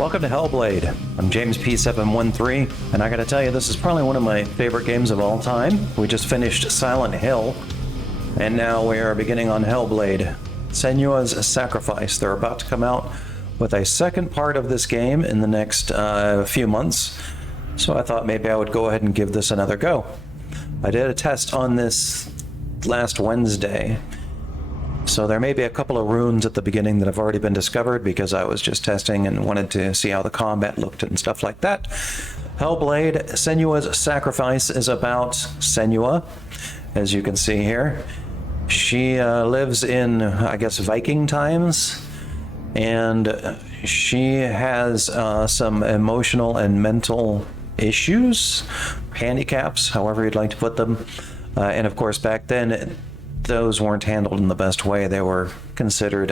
Welcome to Hellblade. I'm James P713, and I gotta tell you, this is probably one of my favorite games of all time. We just finished Silent Hill, and now we are beginning on Hellblade. Senua's Sacrifice. They're about to come out with a second part of this game in the next few months, so I thought maybe I would go ahead and give this another go. I did a test on this last Wednesday, so there may be a couple of runes at the beginning that have already been discovered because I was just testing and wanted to see how the combat looked and stuff like that. Hellblade, Senua's Sacrifice is about Senua, as you can see here. She lives in, I guess, Viking times, and she has some emotional and mental issues, handicaps, however you'd like to put them. And of course, back then, those weren't handled in the best way. They were considered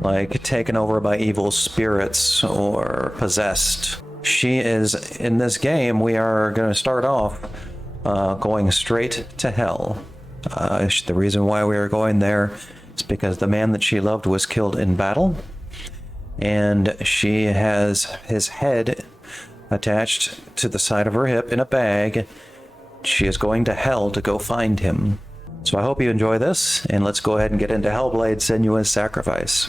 like taken over by evil spirits or possessed. She is, in this game, we are going to start off going straight to hell. The reason why we are going there is because the man that she loved was killed in battle, and she has his head attached to the side of her hip in a bag. She is going to hell to go find him. So I hope you enjoy this, and let's go ahead and get into Hellblade: Senua's Sacrifice.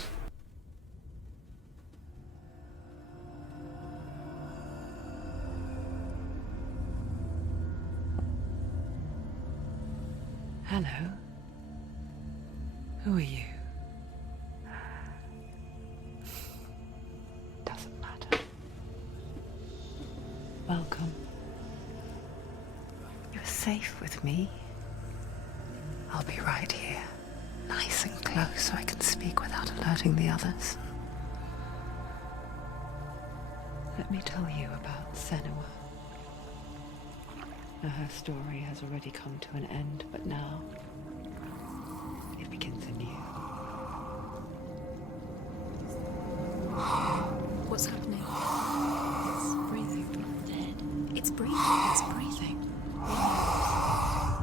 Hello. Who are you? Doesn't matter. Welcome. You're safe with me. I'll be right here, nice and close so I can speak without alerting the others. Let me tell you about Senua. Now, her story has already come to an end, but now it begins anew. What's happening? It's breathing. Dead. It's breathing. It's breathing.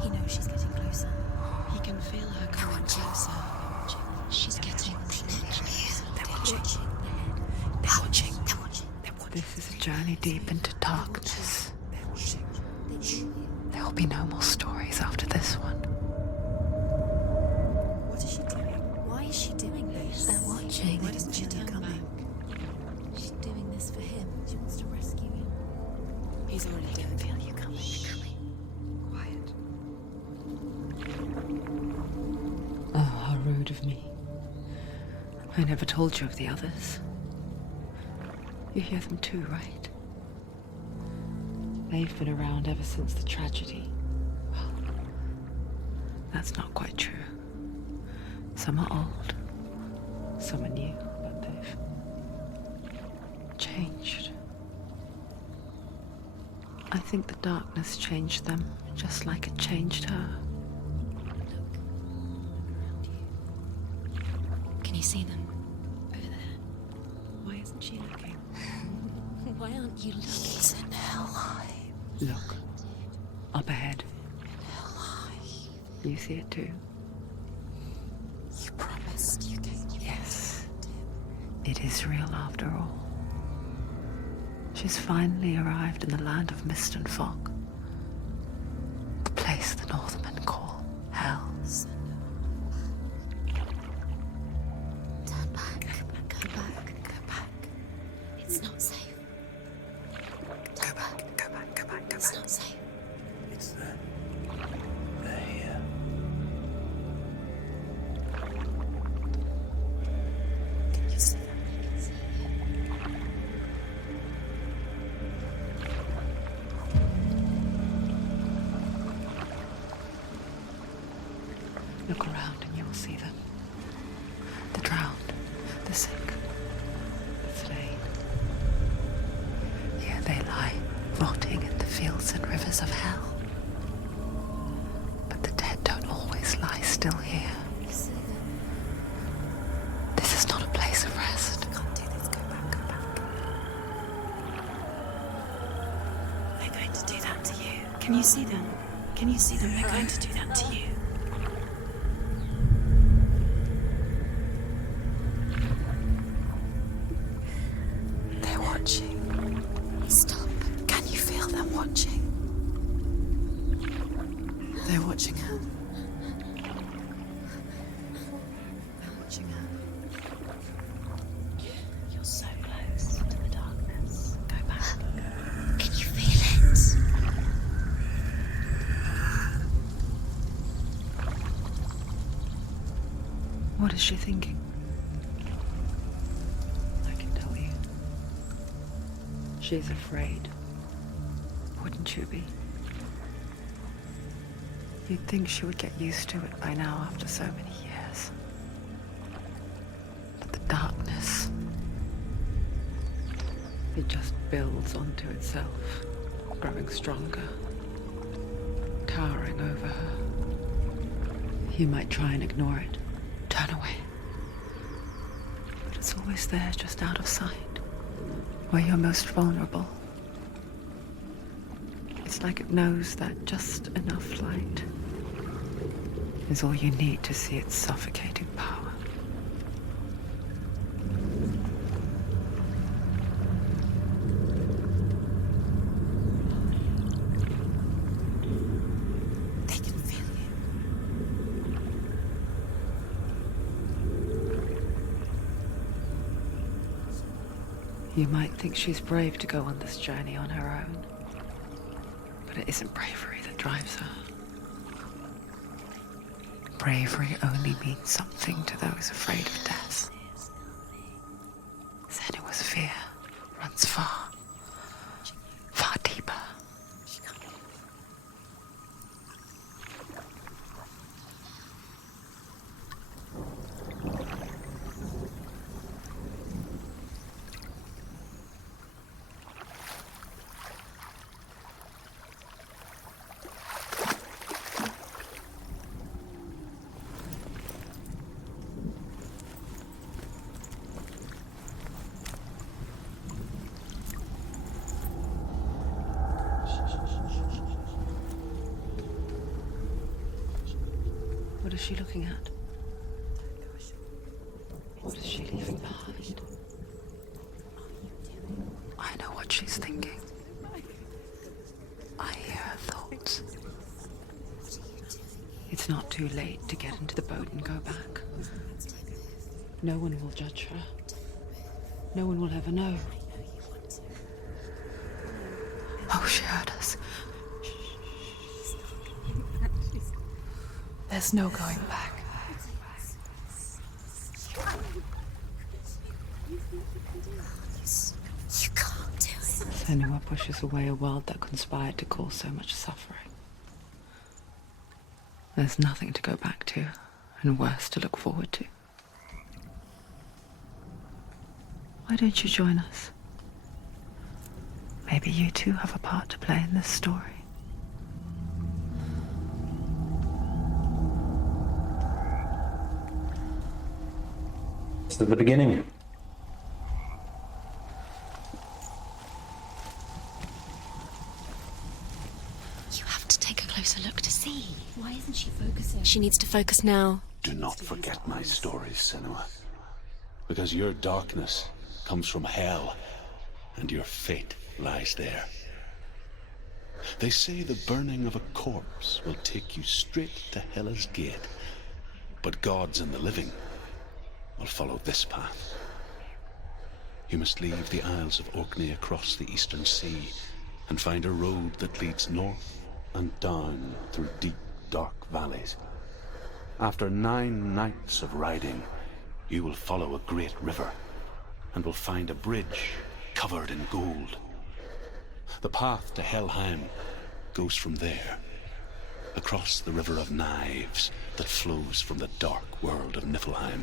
He knows she's getting closer. He can feel her coming closer. She's getting closer. They're watching. They're watching. They're watching. This is a journey deep into darkness. There will be no more stories after this one. What is she doing? Why is she doing this? They're watching. Why doesn't she turn back? She's doing this for him. She wants to rescue him. He's already doing it. Feel you coming. Quiet. Oh, how rude of me. I never told you of the others. You hear them too, right? They've been around ever since the tragedy. Well, that's not quite true. Some are old, some are new, but they've changed. I think the darkness changed them, just like it changed her. Can you see them? Over there. Why isn't she looking? Why aren't you looking? He's in Helheim. Look, up ahead. Helheim. You see it too? You promised you gave me. Yes. It is real after all. She's finally arrived in the land of mist and fog. The place the Northmen call Hell. Turn back. Go back. Go back. It's not safe. Go back. It's not safe. It's there. They're here. Can you see them? I can see Look around and you'll see them. The drowned, the sick, the slain. Here they lie, rotting in the fields and rivers of hell. But the dead don't always lie still here. This is not a place of rest. I can't do this. Go back. Go back. They're going to do that to you. Can you see them? Can you see them? They're going to do that to you. touching her. You're so close to the darkness. Go back. Can you feel it? What is she thinking? I can tell you. She's afraid. Wouldn't you be? You'd think she would get used to it by now after so many years. But the darkness, it just builds onto itself, growing stronger, towering over her. You might try and ignore it, turn away. But it's always there, just out of sight, where you're most vulnerable. It's like it knows that just enough light is all you need to see its suffocating power. They can feel you. You might think she's brave to go on this journey on her own. But it isn't bravery that drives her. Bravery only means something to those afraid of death. Senua's fear runs far, far deeper. What is she looking at? What is she leaving behind? I know what she's thinking. I hear her thoughts. It's not too late to get into the boat and go back. No one will judge her. No one will ever know. Oh, she heard us. There's no going back. You can't do it. Senua pushes away a world that conspired to cause so much suffering. There's nothing to go back to, and worse to look forward to. Why don't you join us? Maybe you too have a part to play in this story. It's at the beginning. You have to take a closer look to see. Why isn't she focusing? She needs to focus now. Do not forget my stories, Senua. Because your darkness comes from hell, and your fate lies there. They say the burning of a corpse will take you straight to Hela's gate, but gods and the living will follow this path. You must leave the Isles of Orkney across the eastern sea and find a road that leads north and down through deep, dark valleys. After 9 nights of riding, you will follow a great river and will find a bridge covered in gold. The path to Helheim goes from there, across the river of knives that flows from the dark world of Niflheim.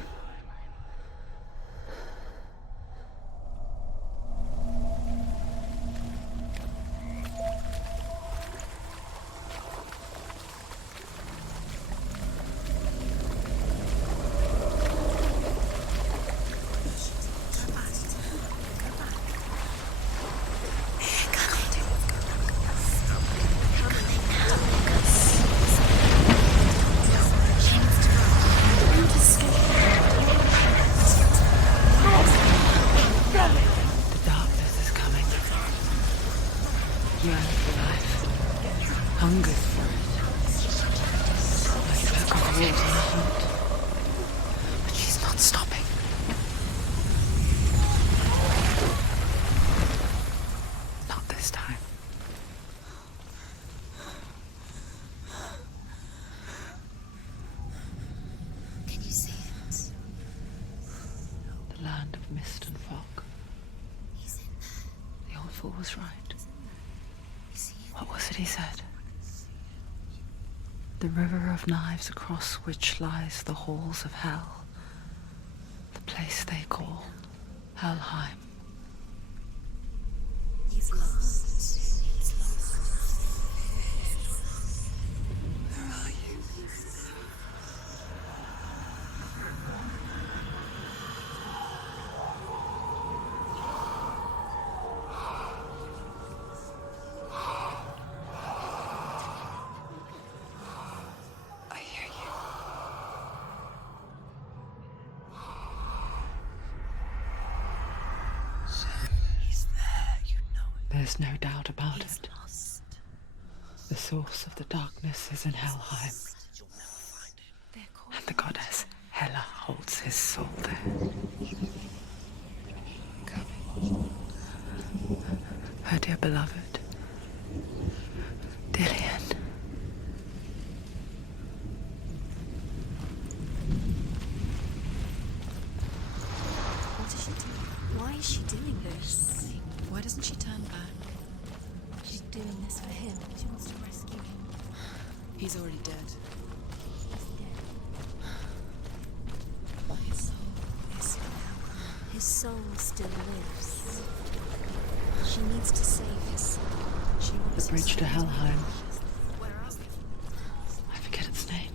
Can you see it? The land of mist and fog. He's in there. The old fool was right. You see it? What was it he said? The river of knives across which lies the halls of hell. The place they call Helheim. He's lost. He's lost. Where are you? I hear you. He's there, you know it. There's no doubt about He's it. lost. The source of the darkness is in Helheim, You'll never find him. They're called and the goddess Hela holds his soul there. Her dear beloved, Dillian. What is she doing? Why is she doing this? Why doesn't she turn back? She's doing this for him. She wants to rescue him. He's already dead. His soul is his soul still lives. She needs to save his soul. She wants The bridge to his soul. Helheim. Where are we? I forget its name.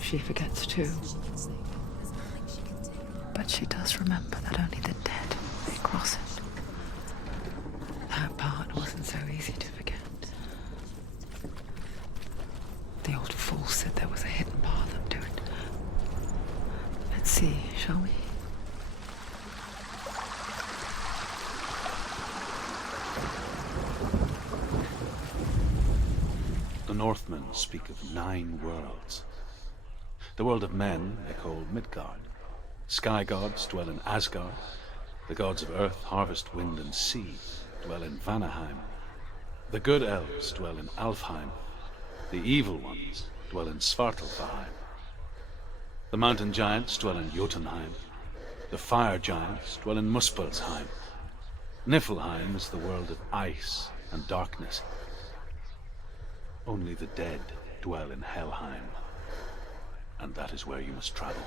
She forgets too, There's nothing she can do. but she does remember that only the dead may cross it. That part wasn't so easy to forget. The old fool said there was a hidden path up to it. Let's see, shall we? The Northmen speak of 9 worlds. The world of men they call Midgard. Sky gods dwell in Asgard. The gods of earth, harvest, wind, and sea dwell in Vanaheim. The good elves dwell in Alfheim. The evil ones dwell in Svartalfheim. The mountain giants dwell in Jotunheim. The fire giants dwell in Muspelheim. Niflheim is the world of ice and darkness. Only the dead dwell in Helheim, and that is where you must travel.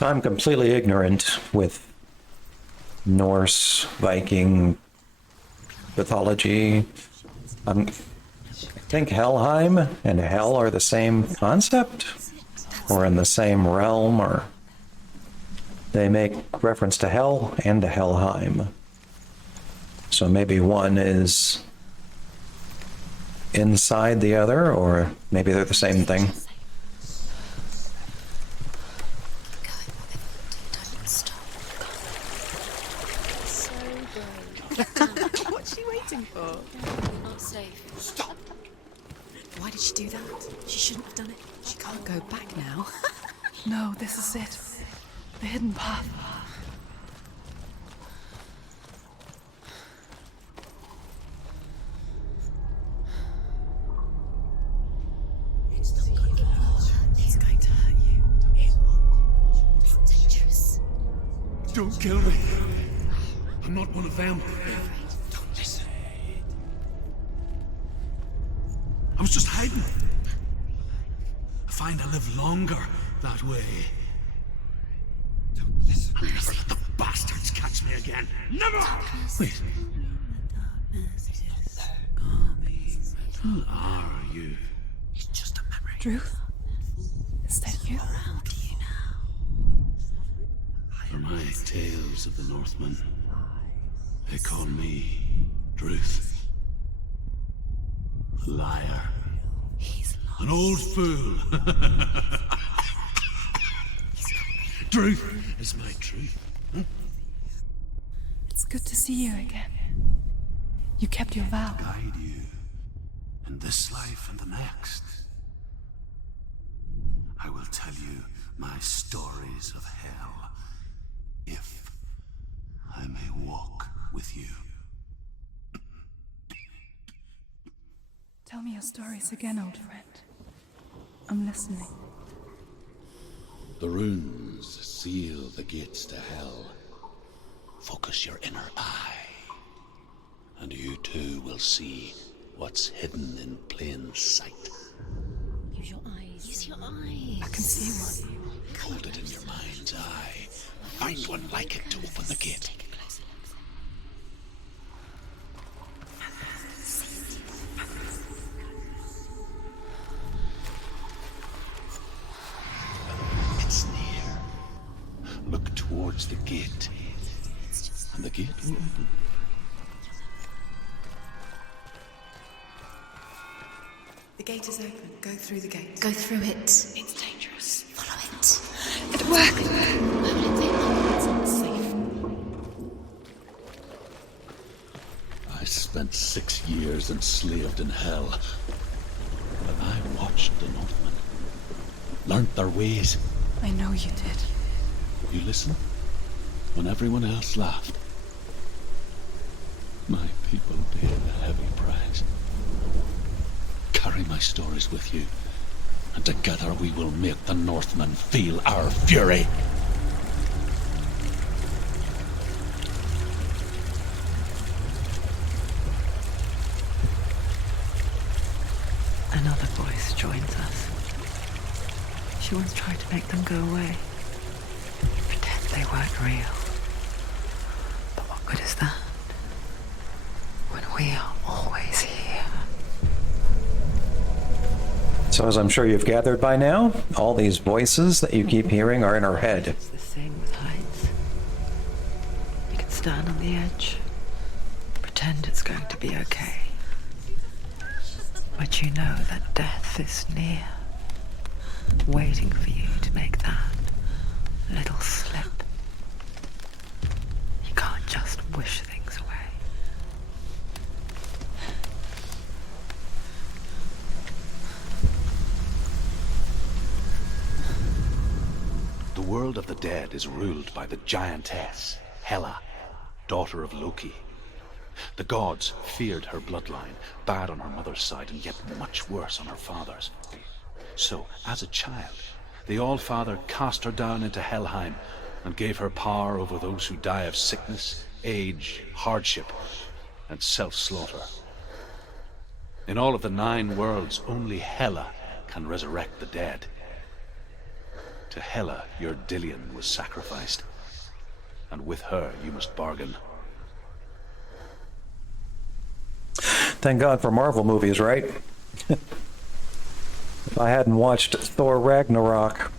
I'm completely ignorant with Norse, Viking mythology. I think Helheim and Hell are the same concept, or in the same realm, or they make reference to Hell and to Helheim. So maybe one is inside the other, or maybe they're the same thing. Going whatever you do, don't stop. So brave. What's she waiting for? Not safe. Stop! Why did she do that? She shouldn't have done it. She can't go back now. No, this is it. The hidden path. He's going to hurt you. It's dangerous. Don't kill me. I'm not one of them. Don't listen. I was just hiding. I find I live longer that way. Don't listen. Never let the bastards catch me again. Never! Wait. Who are you? It's just a memory. Druth? Is that you? For my tales of the Northmen, they call me Druth. Liar. He's lost. An old fool. Truth is my truth. It's good to see you again. You kept your vow. Guide you in this life and the next. I will tell you my stories of hell, if I may walk with you. Tell me your stories again, old friend. I'm listening. The runes seal the gates to hell. Focus your inner eye, and you too will see what's hidden in plain sight. Use your eyes. Use your eyes. I can see one. Hold it in your mind's eye. Find one like it to open the gate. Take a closer look. It's near. Look towards the gate, and the gate will open. The gate is open. Go through the gate. Go through it. It's dangerous. Follow it. It worked! Why would it take long? It's not safe. I spent 6 years enslaved in hell. But I watched the Northmen, learnt their ways. I know you did. You listen when everyone else laughed. My people paid a heavy price. Carry my stories with you, and together we will make the Northmen feel our fury. Another voice joins us. She once tried to make them go away. Pretend they weren't real. But what good is that? When we are always here. So as I'm sure you've gathered by now, all these voices that you keep hearing are in her head. It's the same with heights. You can stand on the edge, pretend it's going to be okay. But you know that death is near, waiting for you to make that little slip. You can't just wish things away. The world of the dead is ruled by the giantess, Hela, daughter of Loki. The gods feared her bloodline, bad on her mother's side and yet much worse on her father's. So, as a child, the All-Father cast her down into Helheim and gave her power over those who die of sickness, age, hardship, and self-slaughter. In all of the 9 worlds, only Hela can resurrect the dead. To Hela, your Dillion was sacrificed, and with her you must bargain. Thank God for Marvel movies, right? If I hadn't watched Thor Ragnarok,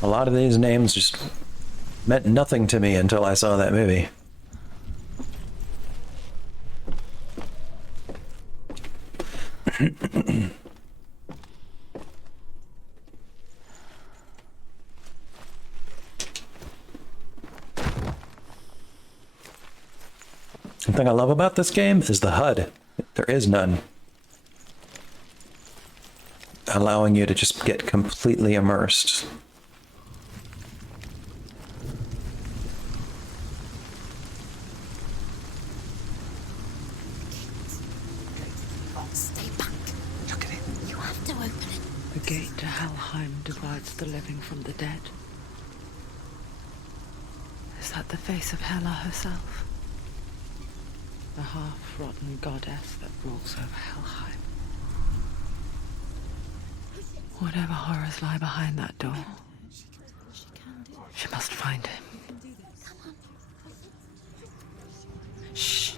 a lot of these names just meant nothing to me until I saw that movie. The thing I love about this game is the HUD. There is none. Allowing you to just get completely immersed. Stay back. Look at it. You have to open it. The gate to Helheim divides the living from the dead. Is that the face of Hela herself? The half-rotten goddess that rules over Helheim. Whatever horrors lie behind that door, she must find him. Shh.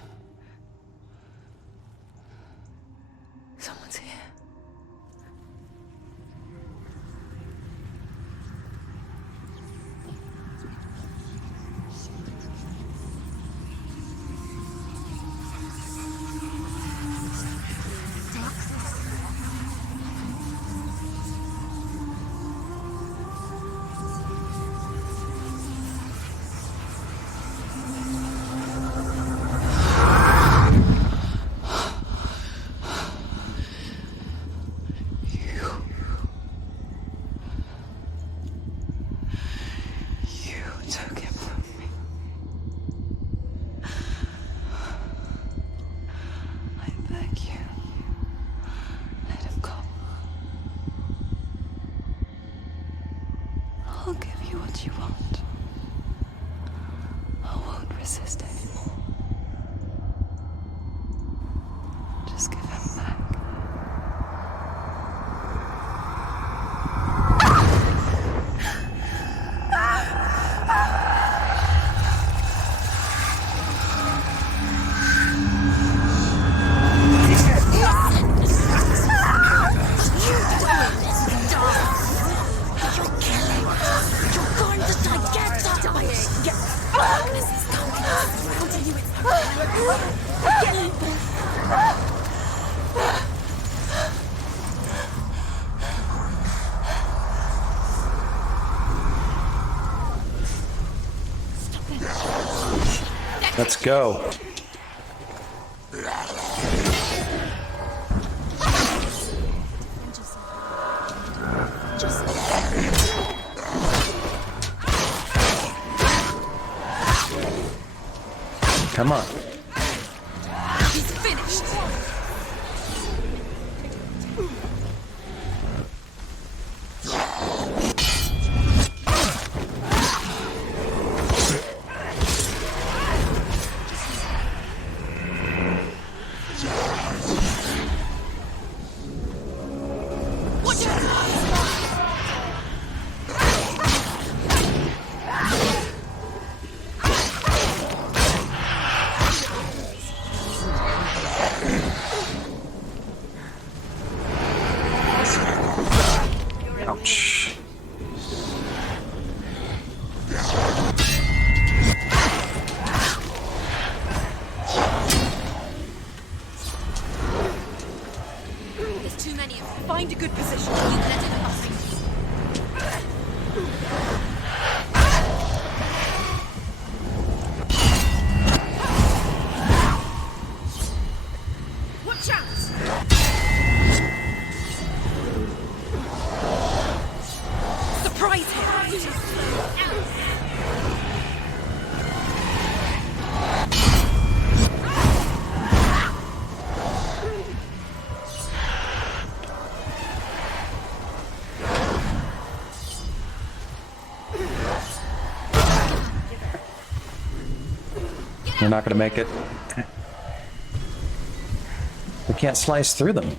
Someone's here. you want. I won't resist anymore. Just give him back. Let's go. Come on. He's finished. Ouch. There's too many of them. Find a good position. You can let him behind you. Watch out! Surprise him! We're not going to make it. We can't slice through them.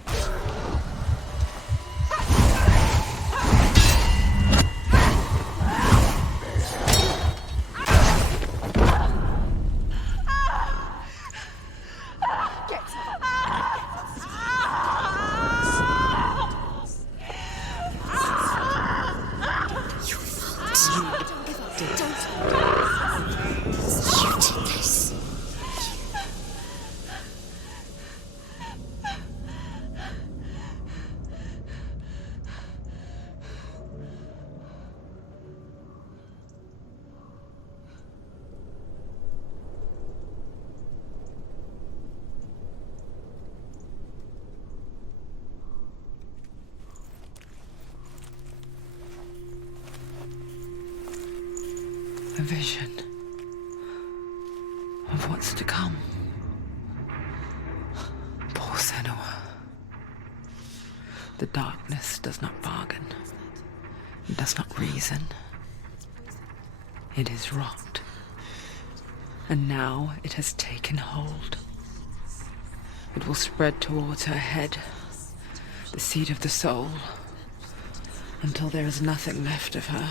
A vision of what's to come. Poor Senua. The darkness does not bargain. It does not reason. It is rot. And now it has taken hold. It will spread towards her head, the seat of the soul, until there is nothing left of her.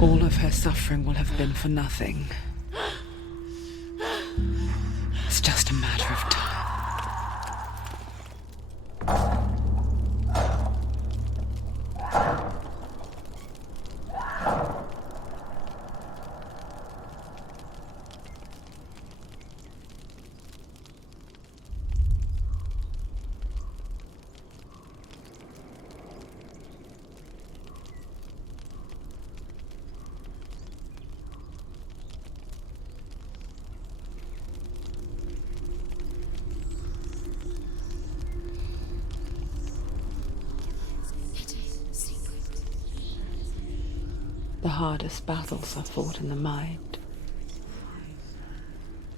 All of her suffering will have been for nothing. It's just a matter of time. The hardest battles are fought in the mind.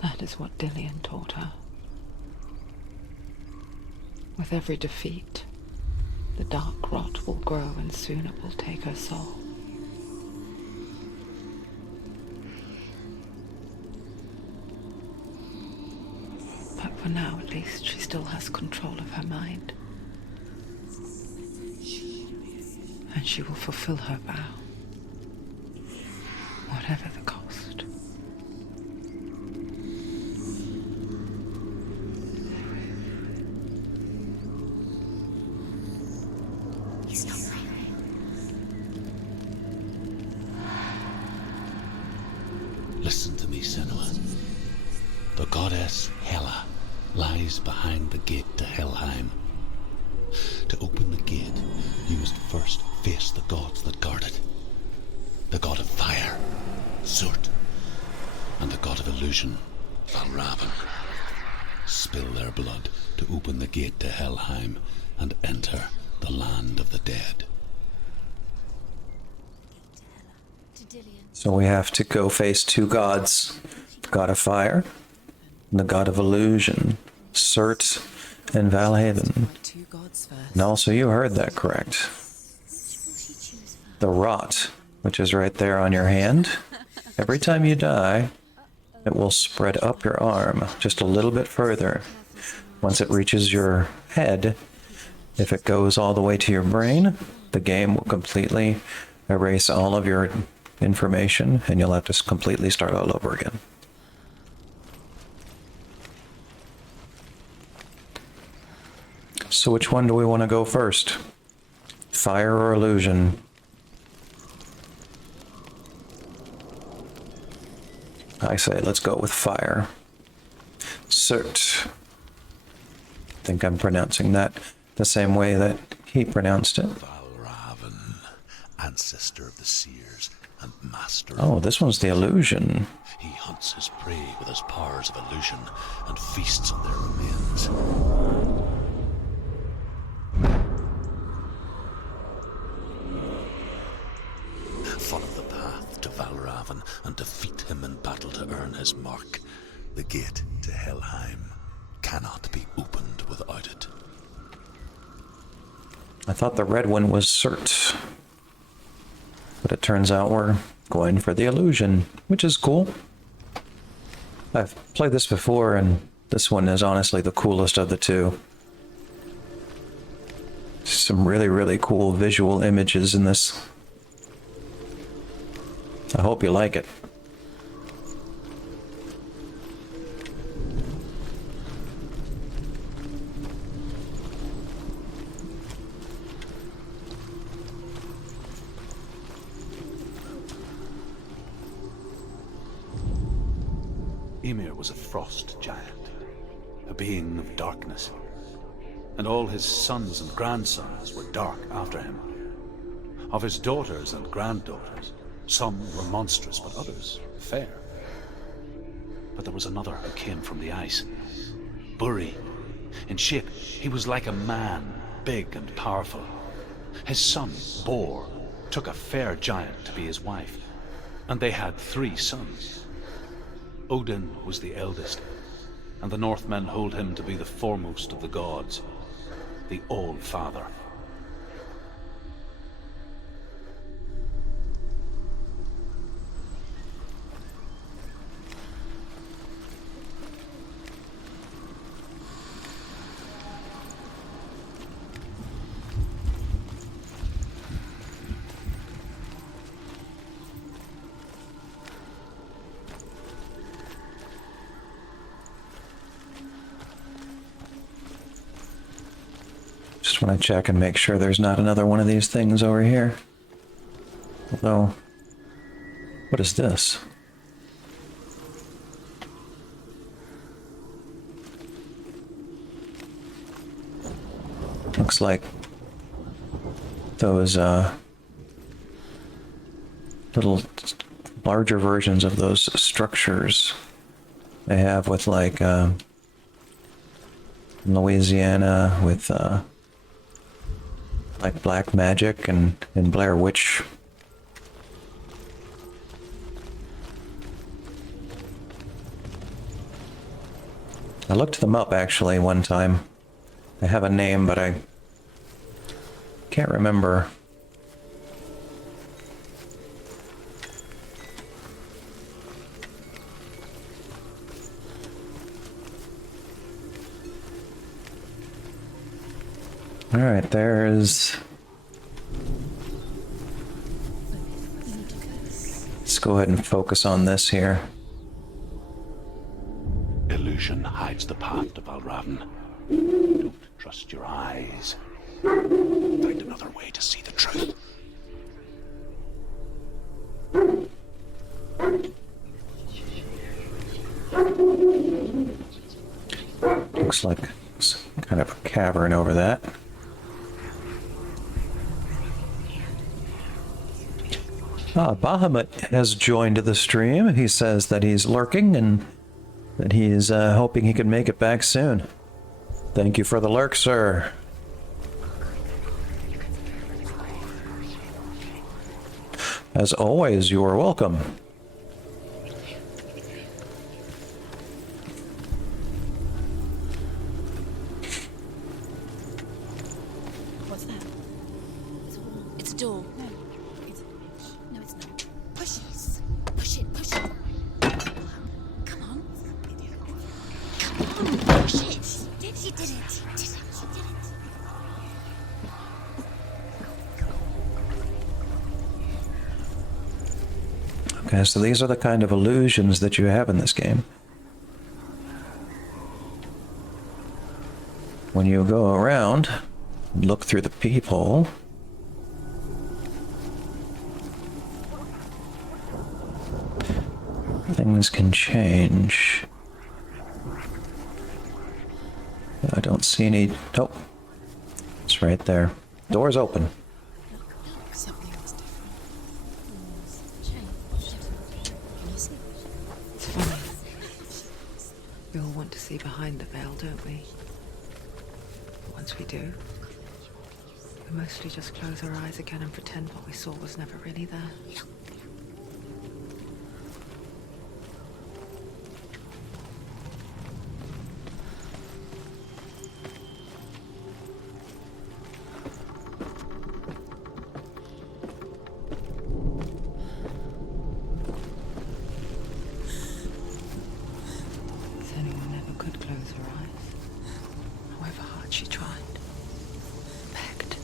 That is what Dillian taught her. With every defeat, the dark rot will grow and soon it will take her soul. But for now, at least, she still has control of her mind. And she will fulfill her vow, whatever the cost. He's not breathing. Listen to me, Senua. The goddess Hela lies behind the gate to Helheim. To open the gate, you must first face the gods that guard it. The god of fire, Surt, and the god of illusion, Valravn. Spill their blood to open the gate to Helheim and enter the land of the dead. So we have to go face two gods. The god of fire and the god of illusion, Surt and Valravn. Two gods first. And also you heard that correct. The rot, which is right there on your hand. Every time you die, it will spread up your arm just a little bit further. Once it reaches your head, if it goes all the way to your brain, the game will completely erase all of your information and you'll have to completely start all over again. So which one do we want to go first? Fire or illusion? I say let's go with fire. Surt. I think I'm pronouncing that the same way that he pronounced it. Valravn, ancestor of the seers and master Oh, this one's the illusion. He hunts his prey with his powers of illusion and feasts on their remains. Follow the path to Valravn and defeat him in battle to earn his mark. The gate to Helheim cannot be opened without it. I thought the red one was Surt. But it turns out we're going for the illusion, which is cool. I've played this before, and this one is honestly the coolest of the two. Some really, really cool visual images in this. I hope you like it. Ymir was a frost giant, a being of darkness, and all his sons and grandsons were dark after him. Of his daughters and granddaughters, some were monstrous, but others fair. But there was another who came from the ice. Buri. In shape, he was like a man, big and powerful. His son, Bor, took a fair giant to be his wife, and they had 3 sons. Odin was the eldest, and the Northmen hold him to be the foremost of the gods, the All-Father. Just want to check and make sure there's not another one of these things over here. Although, what is this? Looks like those little larger versions of those structures they have with like Louisiana with like black magic and Blair Witch. I looked them up actually one time. I have a name, but I can't remember. All right, there's... Let's go ahead and focus on this here. Illusion hides the path to Valravn. Don't trust your eyes. Find another way to see the truth. Looks like some kind of a cavern over that. Bahamut has joined the stream. He says that he's lurking and that he's hoping he can make it back soon. Thank you for the lurk, sir. As always, you are welcome. What's that? It's a wall. It's a door. No, it's not. Push it. Push it. Push it. Come on. Come on. Push it. He did it. He did it. Okay, so these are the kind of illusions that you have in this game. When you go around and look through the peephole, things can change. I don't see any... Nope. It's right there. Door's open. Something else different. Can you see? It's funny. We all want to see behind the veil, don't we? But once we do, we mostly just close our eyes again and pretend what we saw was never really there. Senua never could close her eyes, however hard she tried. Begged.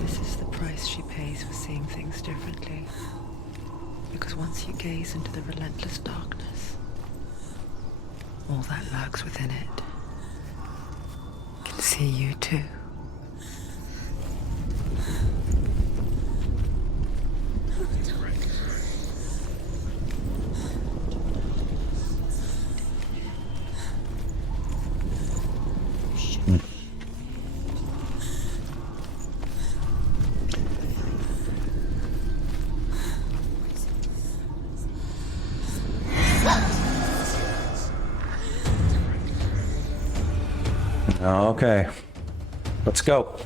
This is the price she pays for seeing things differently. Because once you gaze into the relentless darkness, all that lurks within it can see you too. Okay. Let's go.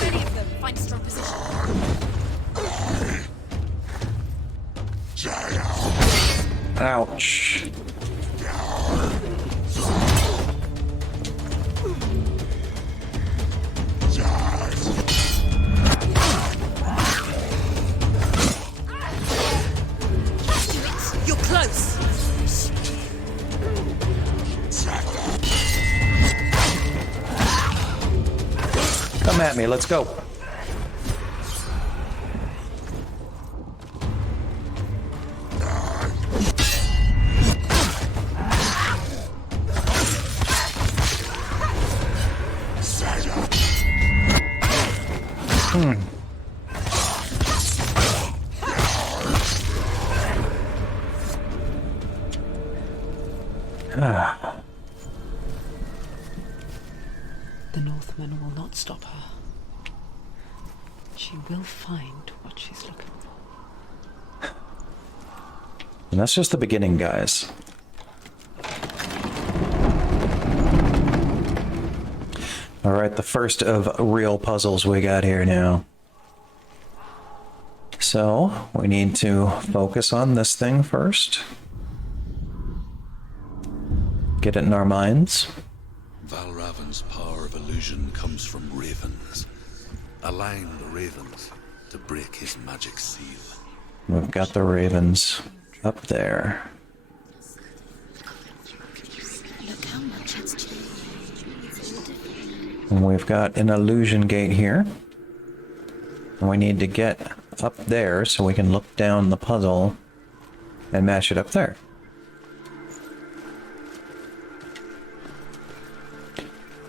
Many of them. Find a strong position. Ouch. You're close. Come at me, let's go. The Northmen will not stop her. She will find what she's looking for. And that's just the beginning, guys. Alright, the first of real puzzles we got here now. So, we need to focus on this thing first. Get it in our minds. Valravn's power of illusion comes from ravens. Align the ravens to break his magic seal. We've got the ravens up there. Look how much it's changed. It's all different. And we've got an illusion gate here. And we need to get up there so we can look down the puzzle and match it up there.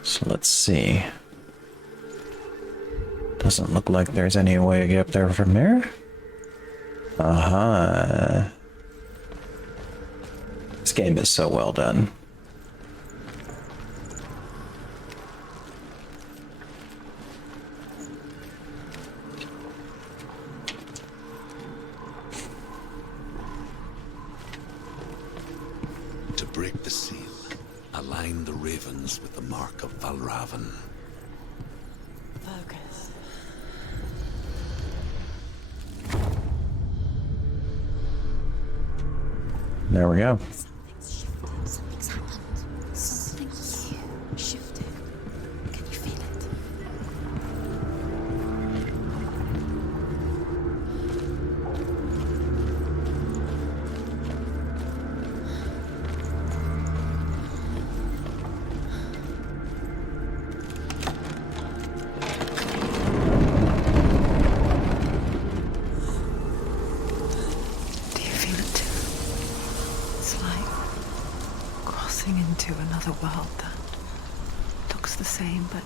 So let's see. Doesn't look like there's any way to get up there from here. This game is so well done. To break the seal, align the ravens with the mark of Valravn. Focus. There we go. Something's happened. Something new shifted. Can you feel it? Do you feel it too? It's like crossing into another world that looks the same but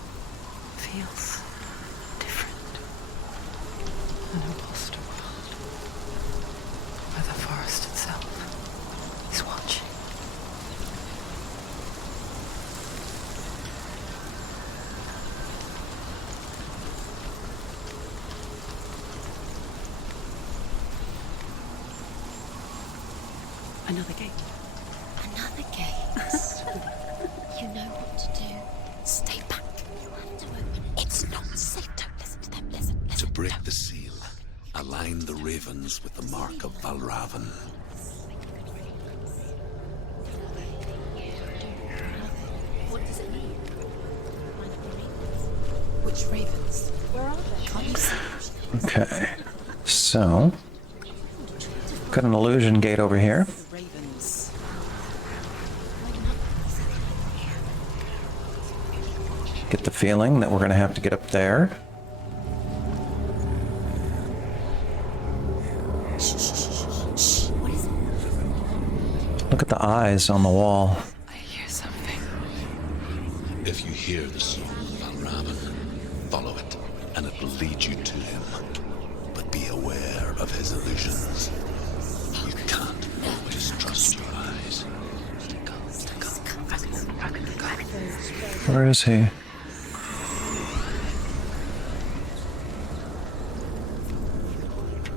feels different. An imposter world where the forest itself is watching. Another gate. Another gate. You know what to do. Stay back. You have to open it. It's not safe. Don't listen to them. Listen. To break the seal, align the ravens with the mark of Valravn. What does it mean? Which ravens? Where are they? Can't you see? Okay. So, got an illusion gate over here. Ravens. Get the feeling that we're going to have to get up there. Shh. What is it? Look at the eyes on the wall. I hear something. If you hear the song of Valravn, follow it, and it will lead you to him. But be aware of his illusions. You can't always trust your eyes. Where is he?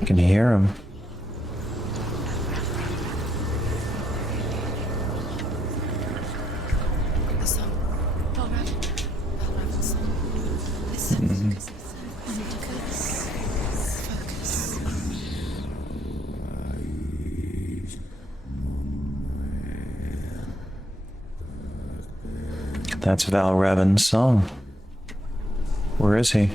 I can hear him. The song. Valravn's song. Listen. Focus. Focus. That's Valravn's song. Where is he?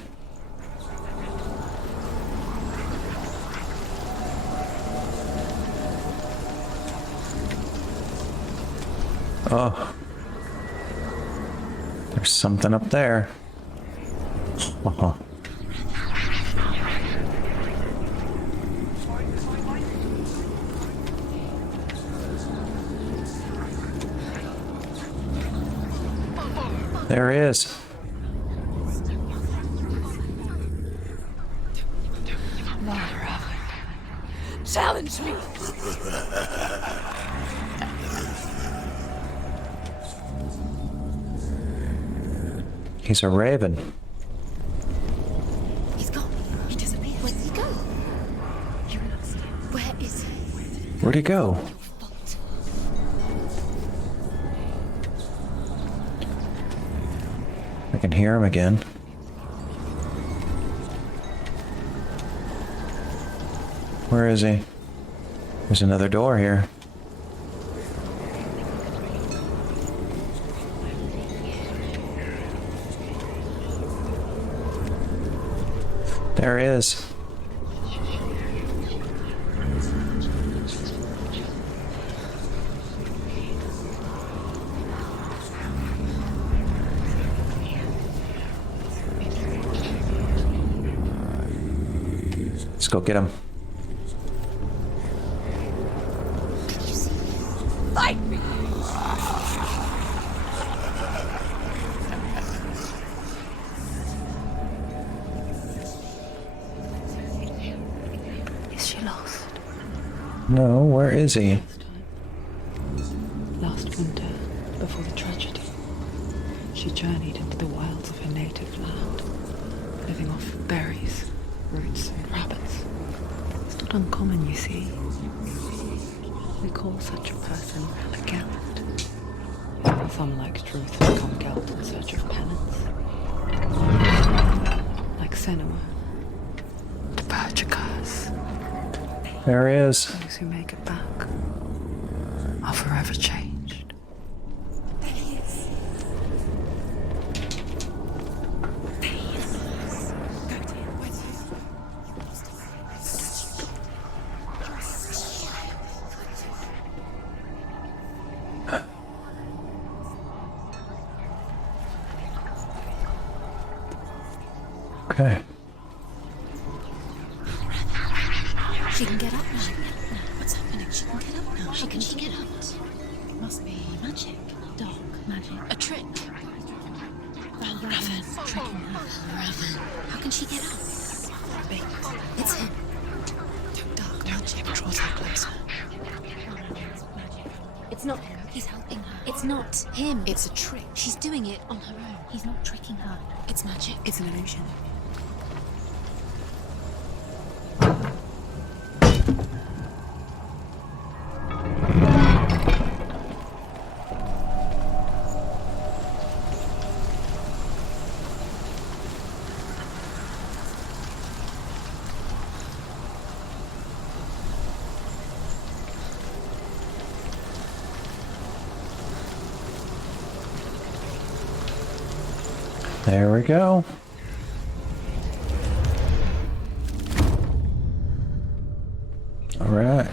Oh. There's something up there. Oh. There he is. challenge me. He's a raven. He's gone. He disappeared. Where did he go? You lost him. Where is he? Where'd he go? Your fault. I can hear him again. Where is he? There's another door here. There he is. Let's go get him. Fight me. Is she lost? No, where is he? Last winter, before the tragedy, she journeyed into the wilds of her native land, living off berries, roots, and rabbits. It's not uncommon, you see. We call such a person a Gelt. Some, like truth, become Gelt in search of penance. Like Senua, the purge occurs. There he is. Those who make it back are forever changed. There he is. There he is. Go to him. Where's he? You lost him. Okay. She can get up now. What's happening? She can get up now. How can she get up? It must be magic. Dark magic. A trick. Valravn. Tricking her. Valravn. How can she get up? It's him. Dark magic draws her closer. It's not him. He's helping her. It's not him. It's a trick. She's doing it on her own. He's not tricking her. It's magic. It's an illusion. There we go. All right.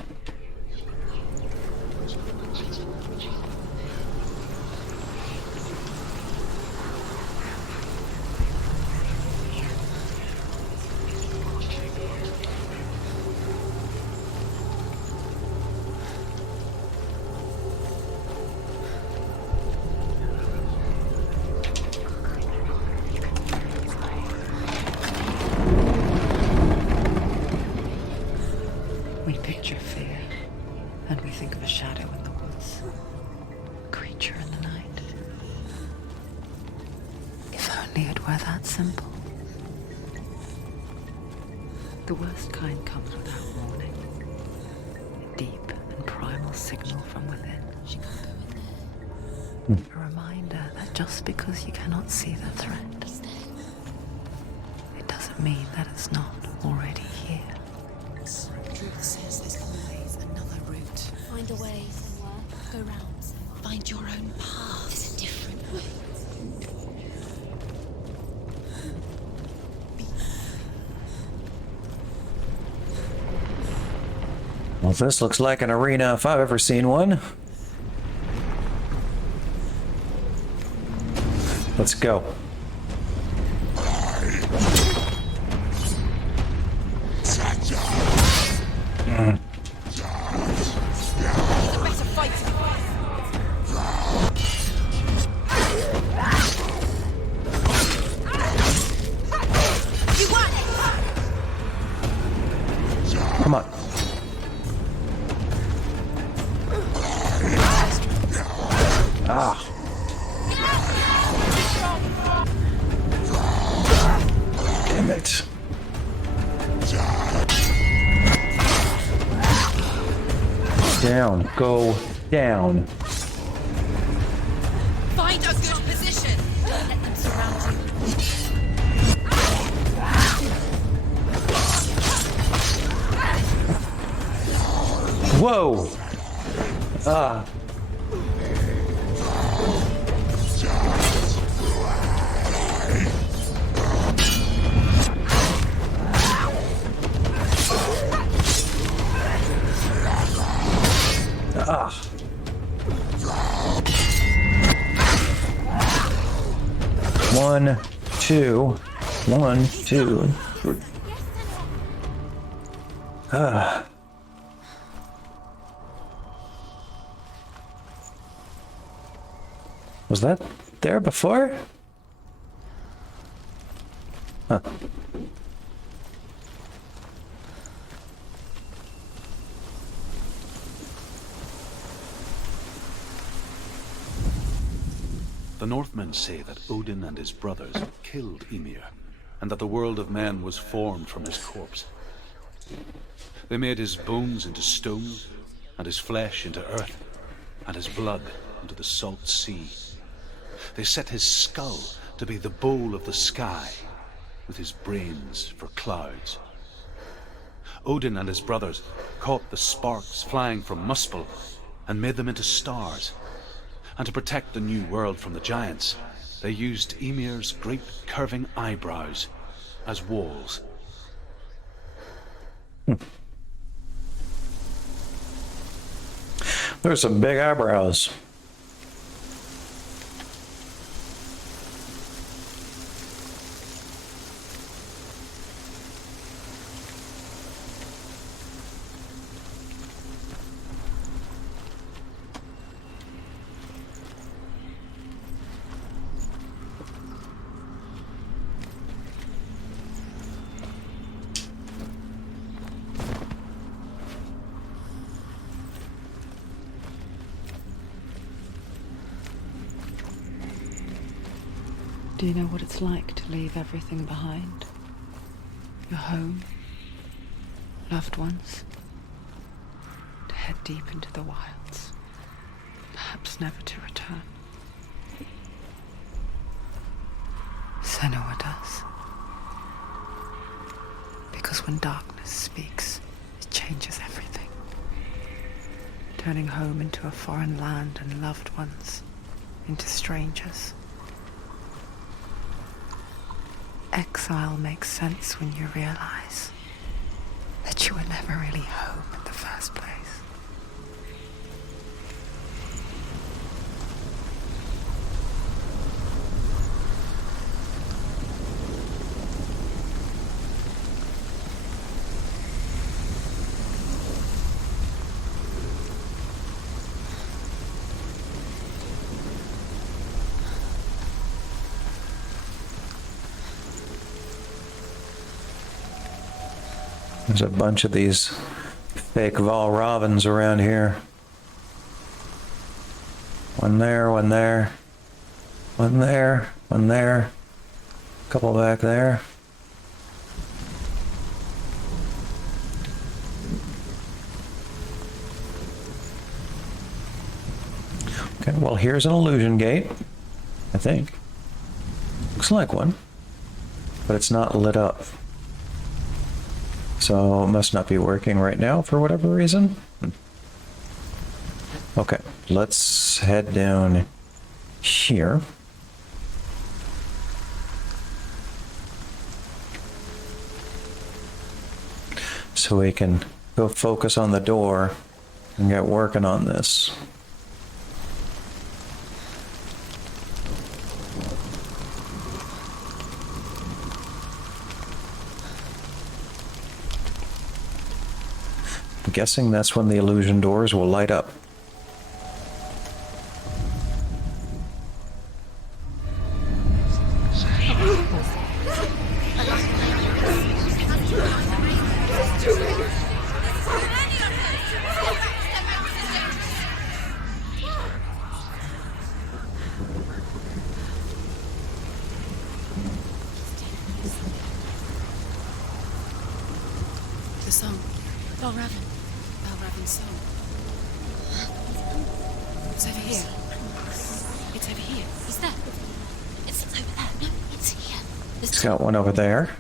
We picture fear, and we think of a shadow in the woods, a creature in the night. If only it were that simple. The worst kind comes without warning. A deep and primal signal from within. She can't go in there. A reminder that just because you cannot see the threat, He's there. it doesn't mean that it's not already here. Truth says there's always another route. Find a way, Senua. Go round. Find your own path. There's a different way. Well, this looks like an arena if I've ever seen one. Let's go. Better fight. You won. Come on. down. Go down. Find a good position. Don't let them surround you. Whoa! Ah. Ah. One, two. Ah. Was that there before? Huh. The Northmen say that Odin and his brothers killed Ymir, and that the world of men was formed from his corpse. They made his bones into stone, and his flesh into earth, and his blood into the salt sea. They set his skull to be the bowl of the sky, with his brains for clouds. Odin and his brothers caught the sparks flying from Muspel and made them into stars. And to protect the new world from the giants, they used Ymir's great curving eyebrows as walls. There's some big eyebrows. Do you know what it's like to leave everything behind? Your home, loved ones, to head deep into the wilds, perhaps never to return. Senua does. Because when darkness speaks, it changes everything. Turning home into a foreign land and loved ones into strangers. Exile makes sense when you realize that you were never really home in the first place. There's a bunch of these fake Valravns around here. One there, one there. One there, one there. A couple back there. Okay, well here's an illusion gate, I think. Looks like one, but it's not lit up. So it must not be working right now for whatever reason. Okay, let's head down here. So we can go focus on the door and get working on this. I'm guessing that's when the illusion doors will light up. The song. Valravn's song. It's over here. It's over here. Is that? It's over there. No, it's here. There's It's got one over there.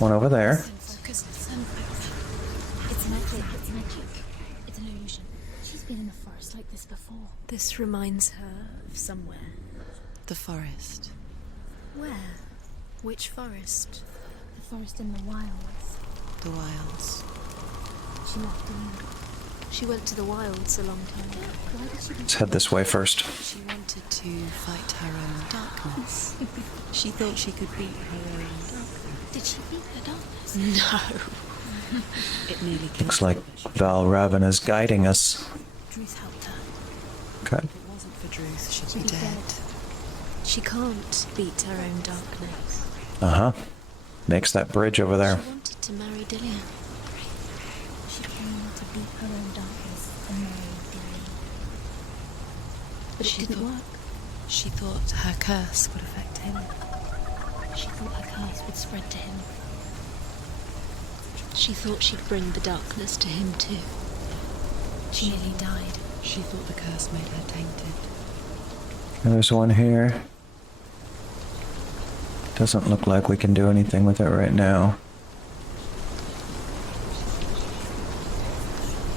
One over there. focus. It's magic. It's magic. It's an illusion. She's been in a forest like this before. This reminds her of somewhere. The forest. Where? Which forest? The forest in the wilds. The wilds. She left alone. She went to the wilds a long time ago. Why did she? Let's head this way first. She wanted to fight her own darkness. She thought she could beat her own darkness. Did she beat her darkness? No. It nearly killed Looks her. like Valravn is guiding us. Druth helped her. Okay. If it wasn't for Druth, she'd be dead. She can't beat her own darkness. Uh-huh. Makes that bridge over there. She wanted to marry Dillian. She came to beat her own darkness and marry Dillian. But it didn't work. She thought her curse would affect him. She thought her curse would spread to him. She thought she'd bring the darkness to him too. She nearly died. She thought the curse made her tainted. There's one here. Doesn't look like we can do anything with it right now.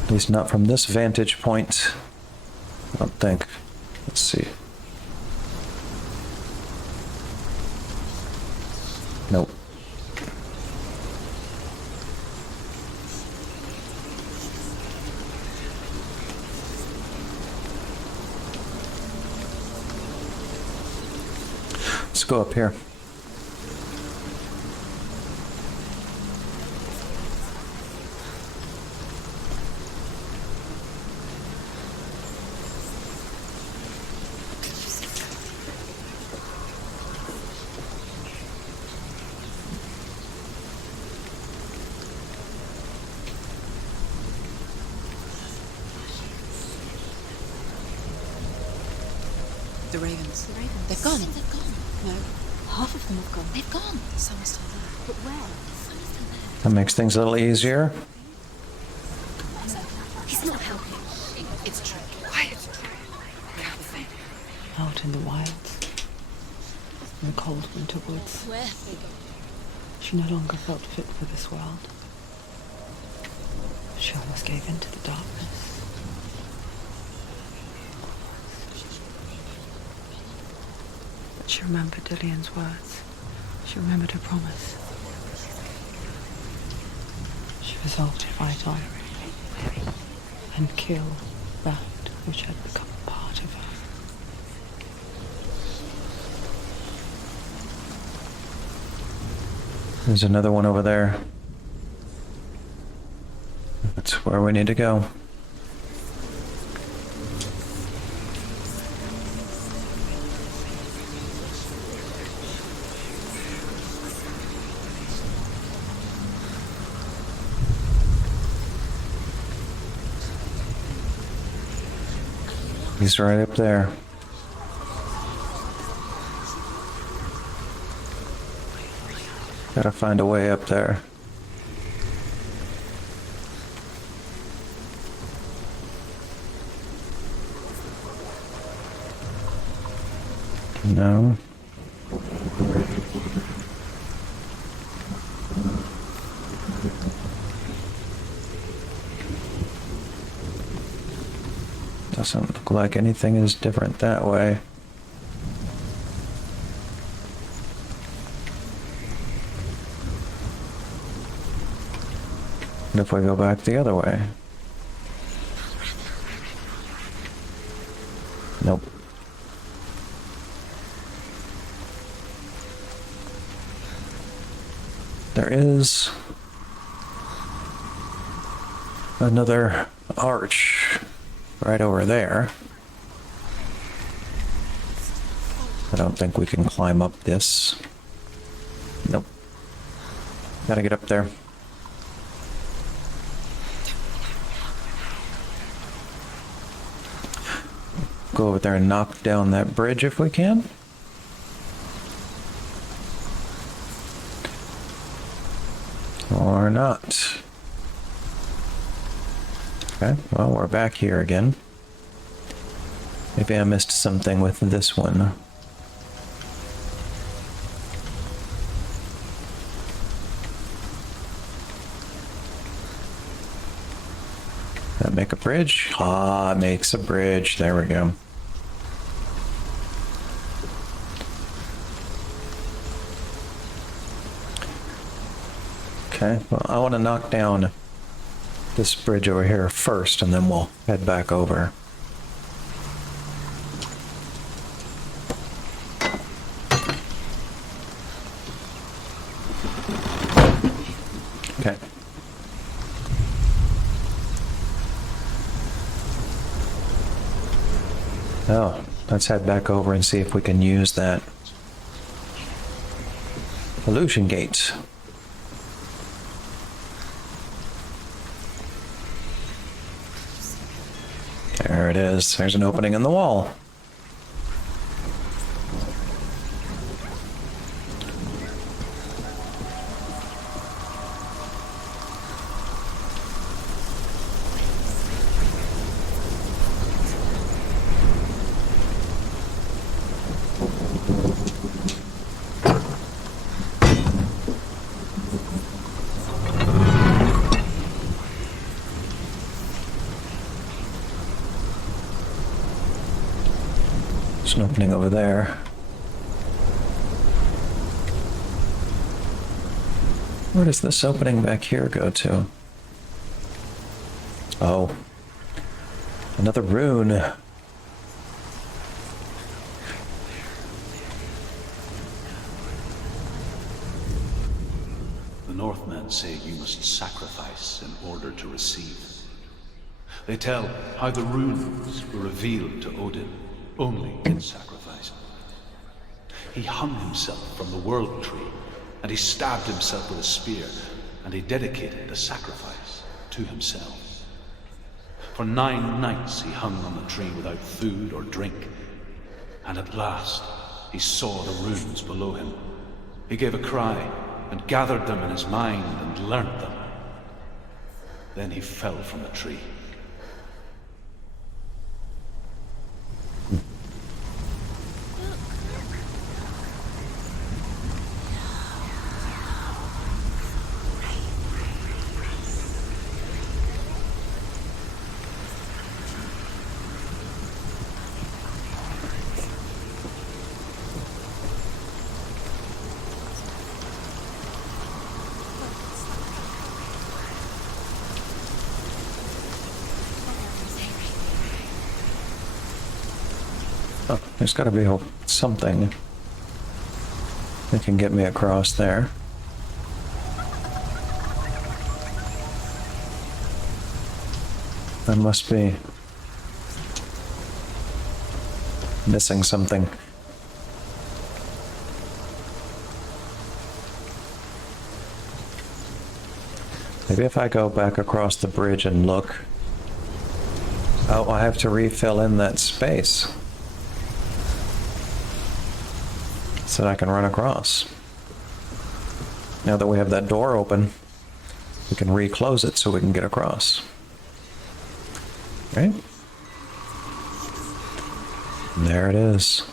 At least not from this vantage point. I don't think. Let's see. Nope. Let's go up here. The ravens. The ravens. They've gone. They've gone. No. Half of them have gone. They've gone. Some are still there. But where? Some are still there. That makes things a little easier. He's not helping. It's true. Quiet. Out in the wilds. In the cold winter woods. Where? She no longer felt fit for this world. She almost gave in to the darkness. But she remembered Dillian's words. She remembered her promise. She resolved to fight on and kill that which had become part of her. There's another one over there. That's where we need to go. He's right up there. Gotta find a way up there. No. Doesn't look like anything is different that way. And if we go back the other way? Nope. There is another arch right over there. I don't think we can climb up this. Nope. Gotta get up there. Go over there and knock down that bridge if we can. Or not. Okay, well, we're back here again. Maybe I missed something with this one. That make a bridge? Ah, it makes a bridge. There we go. Okay, well, I want to knock down this bridge over here first, and then we'll head back over. Okay. Oh, let's head back over and see if we can use that illusion gate. There it is. There's an opening in the wall. There's an opening over there. Where does this opening back here go to? Oh. Another rune. The Northmen say you must sacrifice in order to receive. They tell how the runes were revealed to Odin only in sacrifice. He hung himself from the world tree, and he stabbed himself with a spear, and he dedicated the sacrifice to himself. For 9 nights he hung on the tree without food or drink, and at last he saw the runes below him. He gave a cry, and gathered them in his mind and learnt them. Then he fell from the tree. Oh, there's got to be something that can get me across there. I must be missing something. Maybe if I go back across the bridge and look. Oh, I have to refill in that space so that I can run across. Now that we have that door open, we can reclose it so we can get across. Right? And there it is.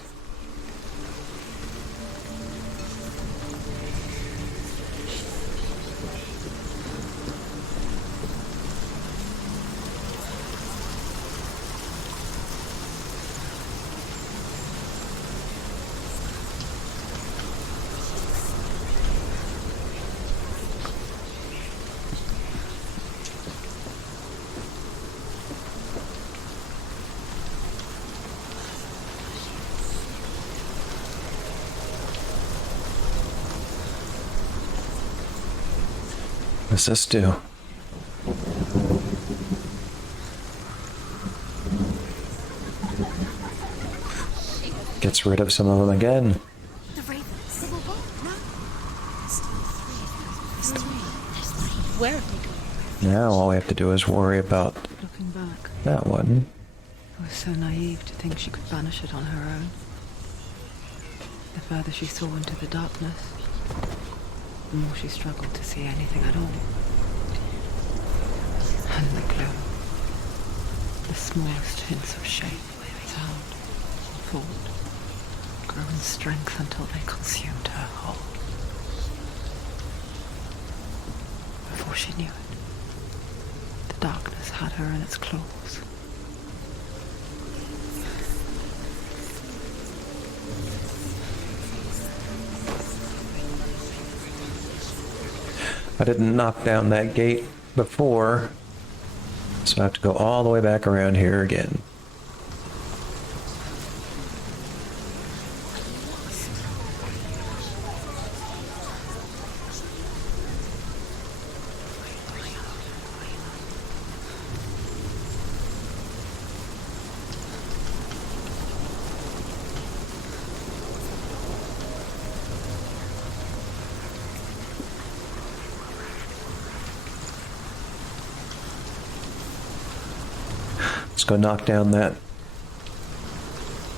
What's this do? Gets rid of some of them again. The ravens. Where have they gone? Now all we have to do is worry about Looking back, that one. I was so naive to think she could banish it on her own. The further she saw into the darkness, the more she struggled to see anything at all. And the gloom, the smallest hints of shape, sound. thought, grow in strength until they consumed her whole. Before she knew it, the darkness had her in its claws. I didn't knock down that gate before, so I have to go all the way back around here again. Let's go knock down that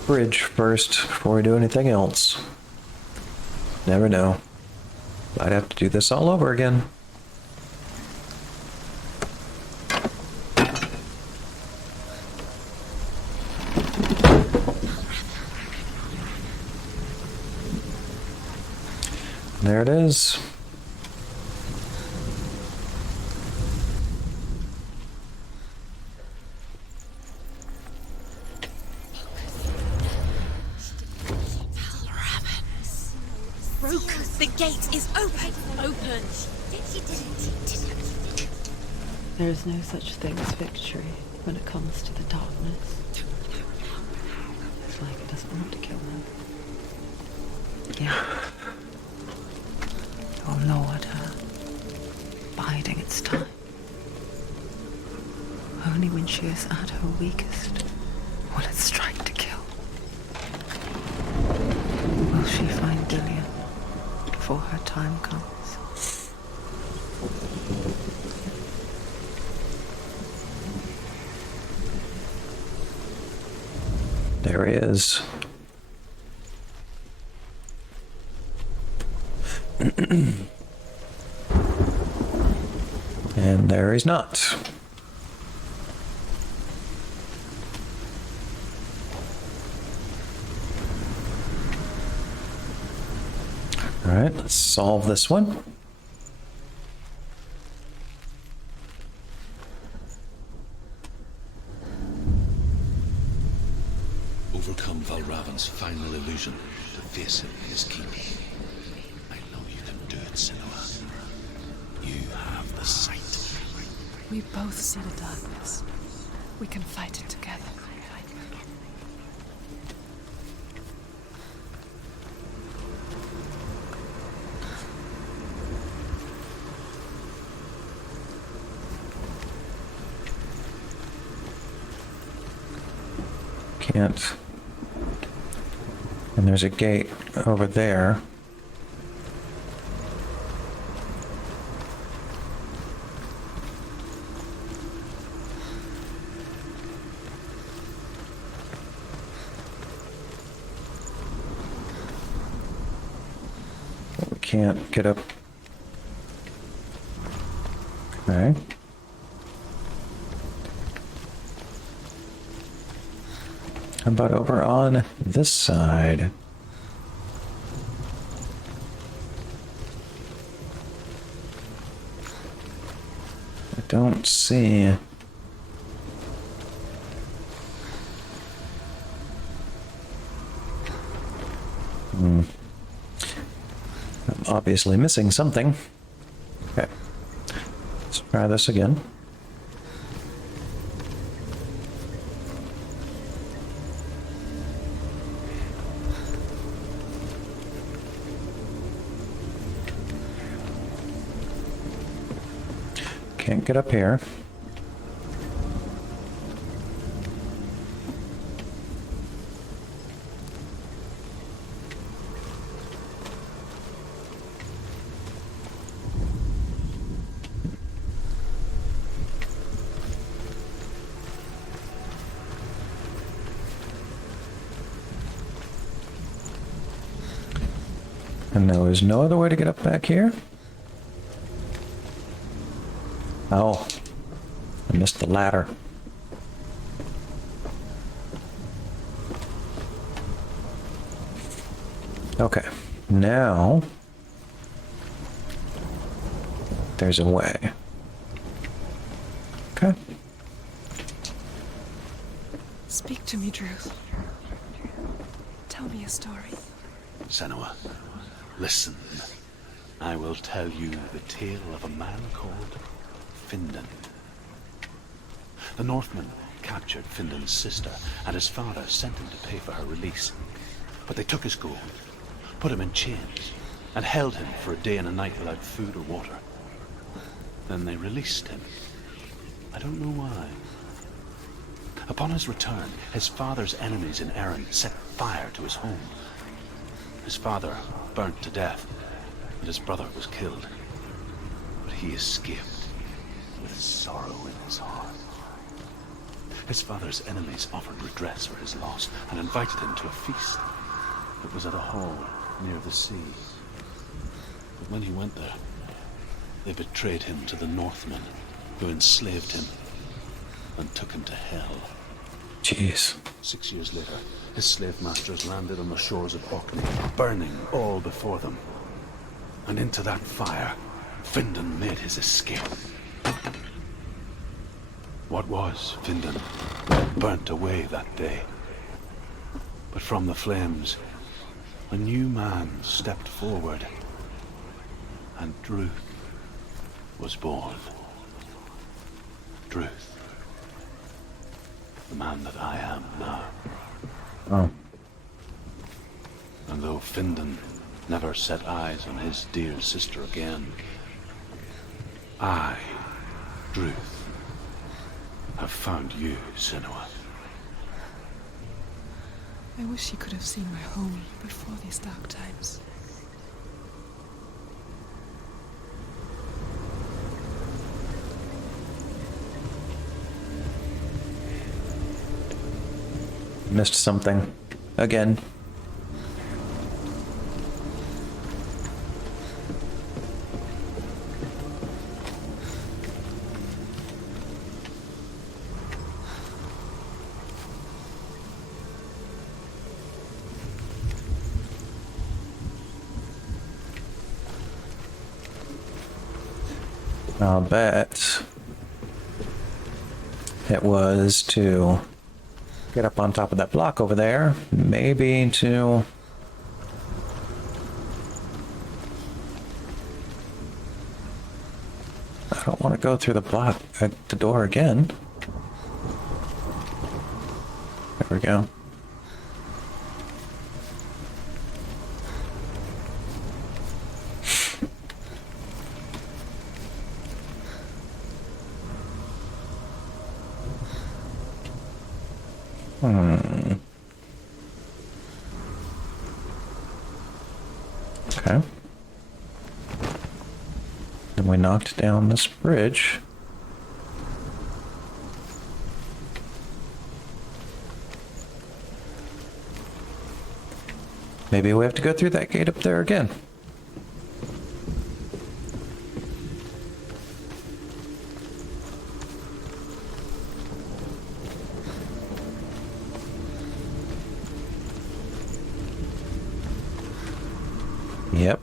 bridge first before we do anything else. Never know. I'd have to do this all over again. There it is. The gate is open! Open! There is no such thing as victory when it comes to the darkness. It's like it doesn't want to kill them. Yeah. It will gnaw at her, biding its time. Only when she is at her weakest will it strike to kill. Will she find Dillian before her time comes? There he is. And there he's not. All right, let's solve this one. Overcome Valravn's final illusion to face him in his keep. I know you can do it, Senua. You have the sight. We both see the darkness. We can fight it together. Can't. And there's a gate over there. We can't get up. Okay. How about over on this side? I don't see. I'm obviously missing something. Okay. Let's try this again. Can't get up here. And there was no other way to get up back here? Oh, I missed the ladder. Okay, now there's a way. Okay. Speak to me, Druth. Tell me a story. Senua, listen. I will tell you the tale of a man called Findan. The Northmen captured Findan's sister, and his father sent him to pay for her release. But they took his gold, put him in chains, and held him for a day and a night without food or water. Then they released him. I don't know why. Upon his return, his father's enemies in Erin set fire to his home. His father burnt to death, and his brother was killed. But he escaped with sorrow in his heart. His father's enemies offered redress for his loss and invited him to a feast. It was at a hall near the sea. But when he went there, they betrayed him to the Northmen, who enslaved him and took him to hell. Jeez. 6 years later, his slave masters landed on the shores of Orkney, burning all before them. And into that fire, Findan made his escape. What was Findan burnt away that day. But from the flames, a new man stepped forward, and Druth was born. Druth. The man that I am now. Oh. And though Findan never set eyes on his dear sister again, I, Druth, have found you, Senua. I wish you could have seen my home before these dark times. Missed something. Again. I'll bet it was to get up on top of that block over there. Maybe to... I don't want to go through the block at the door again. There we go. Okay. Then we knocked down this bridge. Maybe we have to go through that gate up there again. Yep.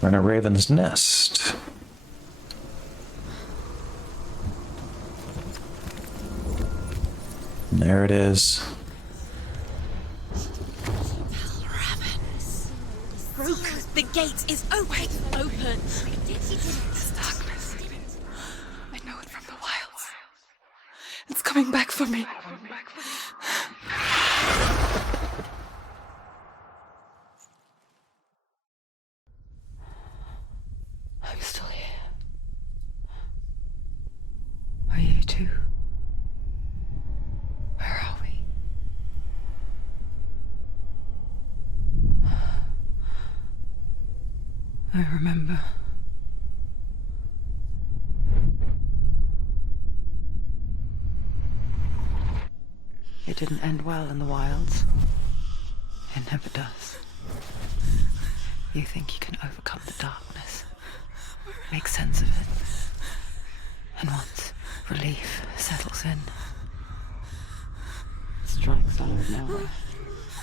We're in a raven's nest. And there it is. Broke. The gate is open. Open. This darkness. I know it from the wilds. It's coming back for me. I'm still here. Are you too? I remember. It didn't end well in the wilds. It never does. You think you can overcome the darkness, make sense of it, and once relief settles in, it strikes out of nowhere,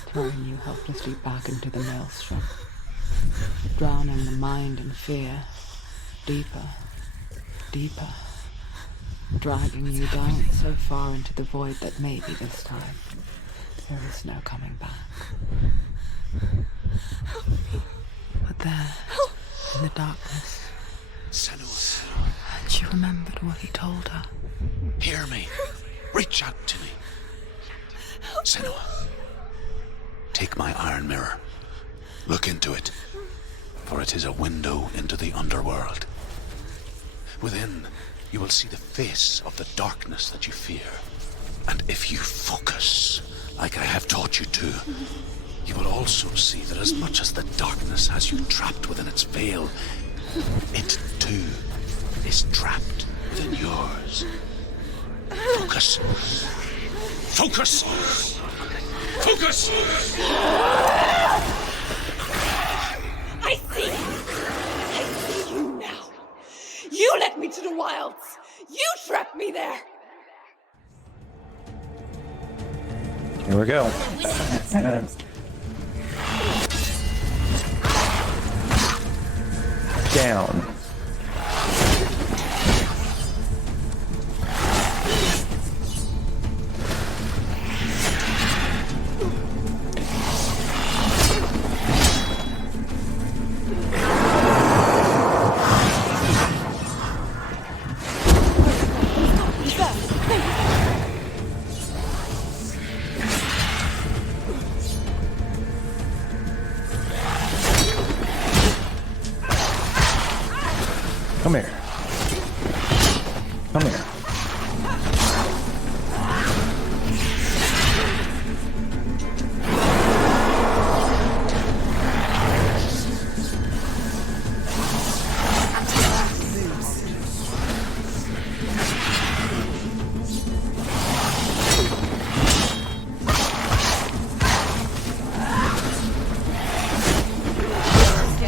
throwing you helplessly back into the maelstrom, drowning the mind in fear, deeper, deeper, dragging you down so far into the void that maybe this time there is no coming back. But there, in the darkness, Senua, she remembered what he told her. hear me. Reach out to me. Senua, take my iron mirror. Look into it, for it is a window into the underworld. Within, you will see the face of the darkness that you fear. And if you focus, like I have taught you to, you will also see that as much as the darkness has you trapped within its veil, it too is trapped within yours. Focus. Focus! Focus! I see you! I see you now! You led me to the wilds! You trapped me there! Here we go. Down. Come here. Come here.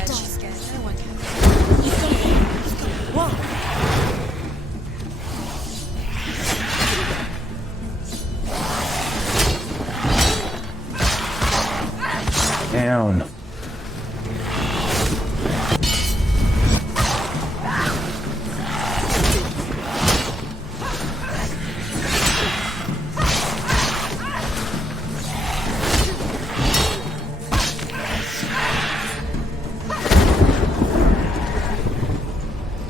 She's scared. No one can. Down.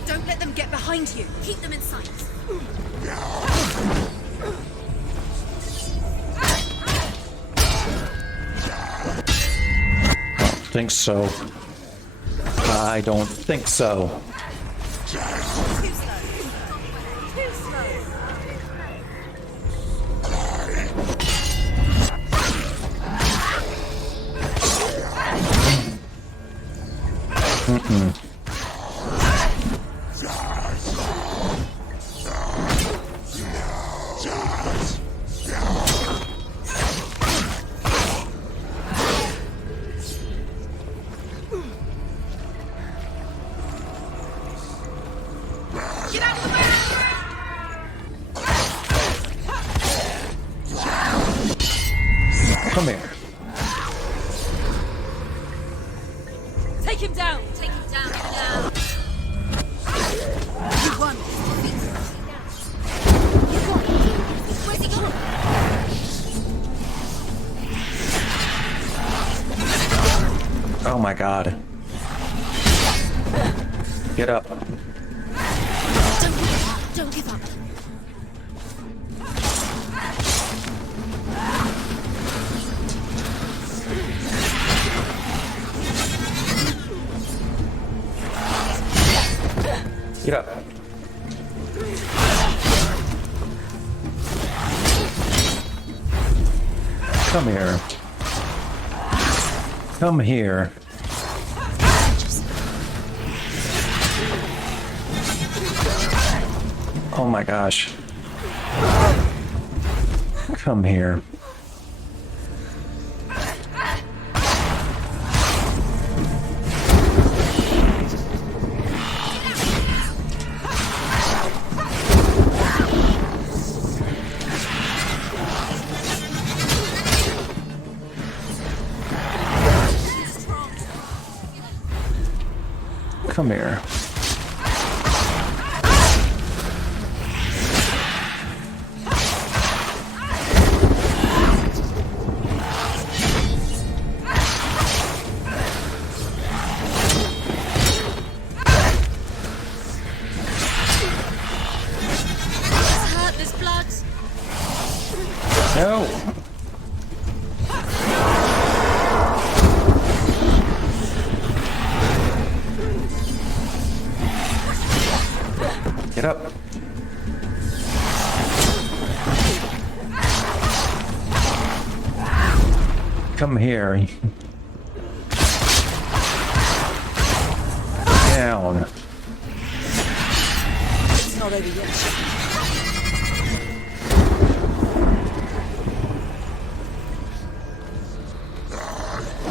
Don't let them get behind you. Keep them in sight. Think so. I don't think so. Too slow. Too slow. Get out of the way! Come here. Take him down! Take him down now! You won! He's gone! Where's he gone? Oh my god. Get up. Don't give up! Get up. Come here. Come here. Oh my gosh. Come here. Come here. There's blood. No. Get up. Come here. Down. It's not over yet.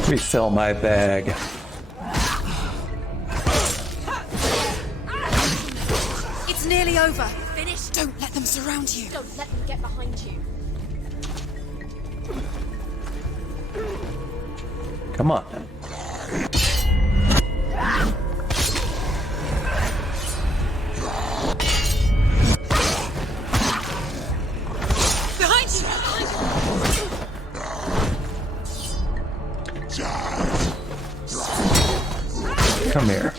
Refill my bag. It's nearly over. Finished. Don't let them surround you. Don't let them get behind you. Come on. Behind you. Come here.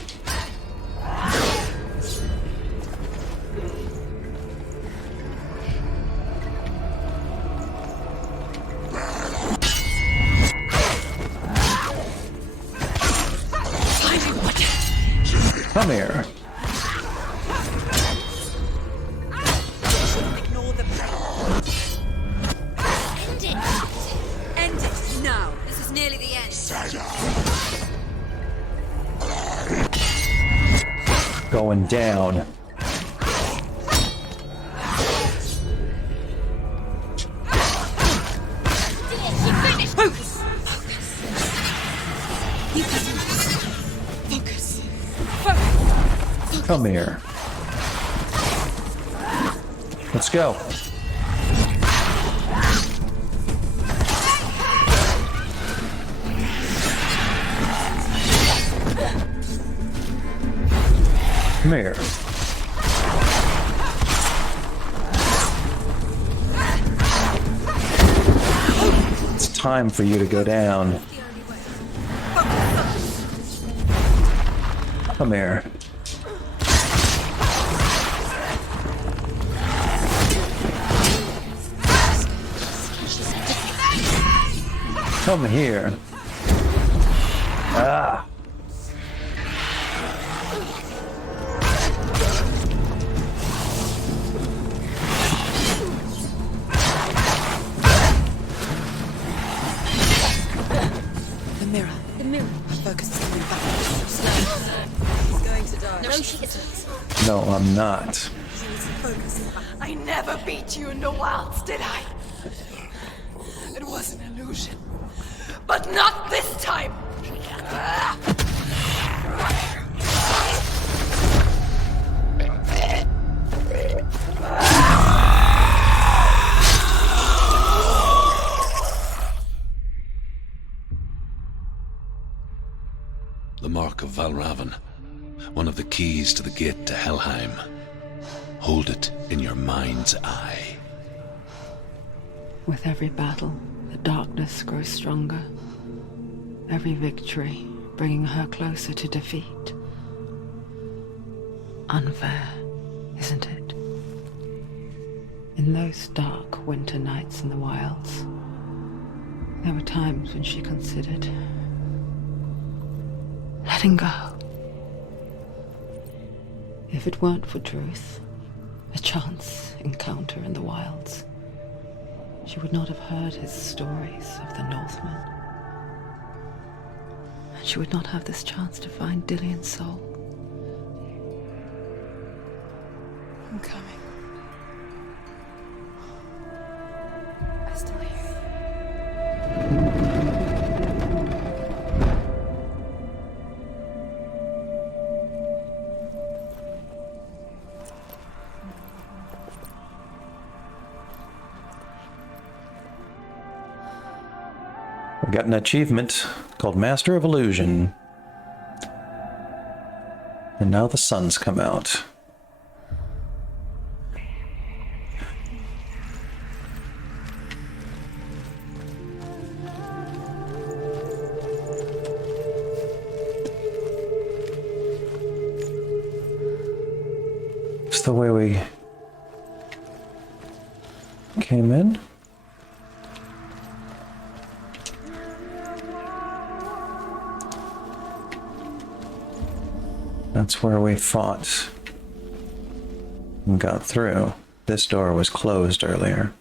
Come here. Ignore them. End it. End it now. This is nearly the end. Going down. Focus. You can do this. Focus. Focus. Come here. Let's go. Come here. It's time for you to go down. Come here. Come here. Ah. The mirror. The mirror. Focus is coming back. Slow. He's going to die. No, she isn't. No, I'm not. She needs to focus. I never beat you in the wilds, did I? It was an illusion. But not this time! The mark of Valravn, one of the keys to the gate to Helheim. Hold it in your mind's eye. With every battle, the darkness grows stronger. Every victory bringing her closer to defeat. Unfair, isn't it? In those dark winter nights in the wilds, there were times when she considered letting go. If it weren't for Druth, a chance encounter in the wilds, she would not have heard his stories of the Northmen. And she would not have this chance to find Dillion's soul. I'm coming. We got an achievement called Master of Illusion. And now the sun's come out. It's the way we came in. That's where we fought and got through. This door was closed earlier.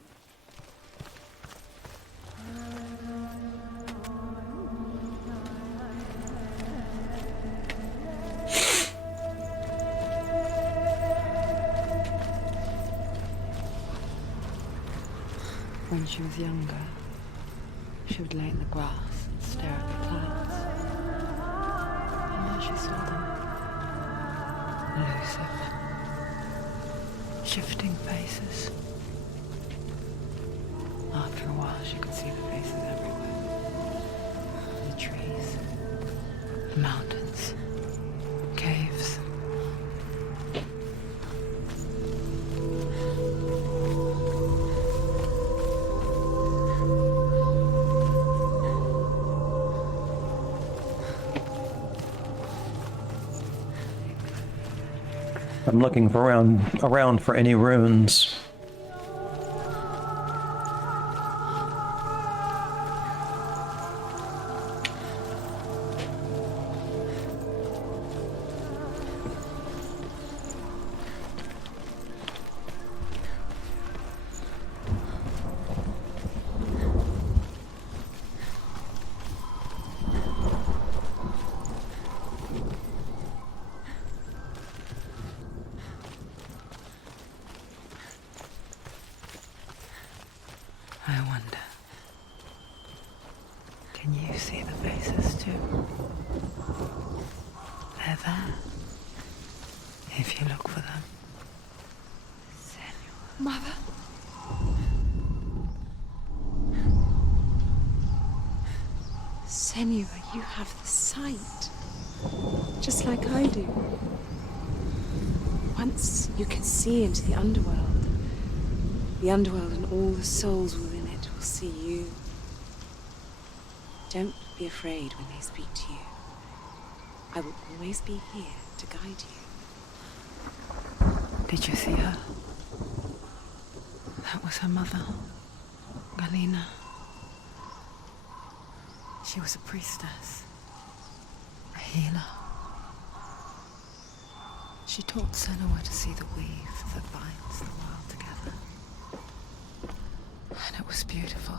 When she was younger, she would lay in the grass and stare at the clouds. And now she saw them. Elusive. Shifting faces. After a while, she could see the faces everywhere. The trees, the mountains, caves. I'm looking for around for any runes. I wonder, can you see the faces too? They're there, if you look for them. Senua. Mother. Senua, you have the sight. Just like I do. Once you can see into the underworld. The underworld and all the souls within it will see you. Don't be afraid when they speak to you. I will always be here to guide you. Did you see her? That was her mother, Galina. She was a priestess, a healer. She taught Senua to see the weave that binds the world together. And it was beautiful.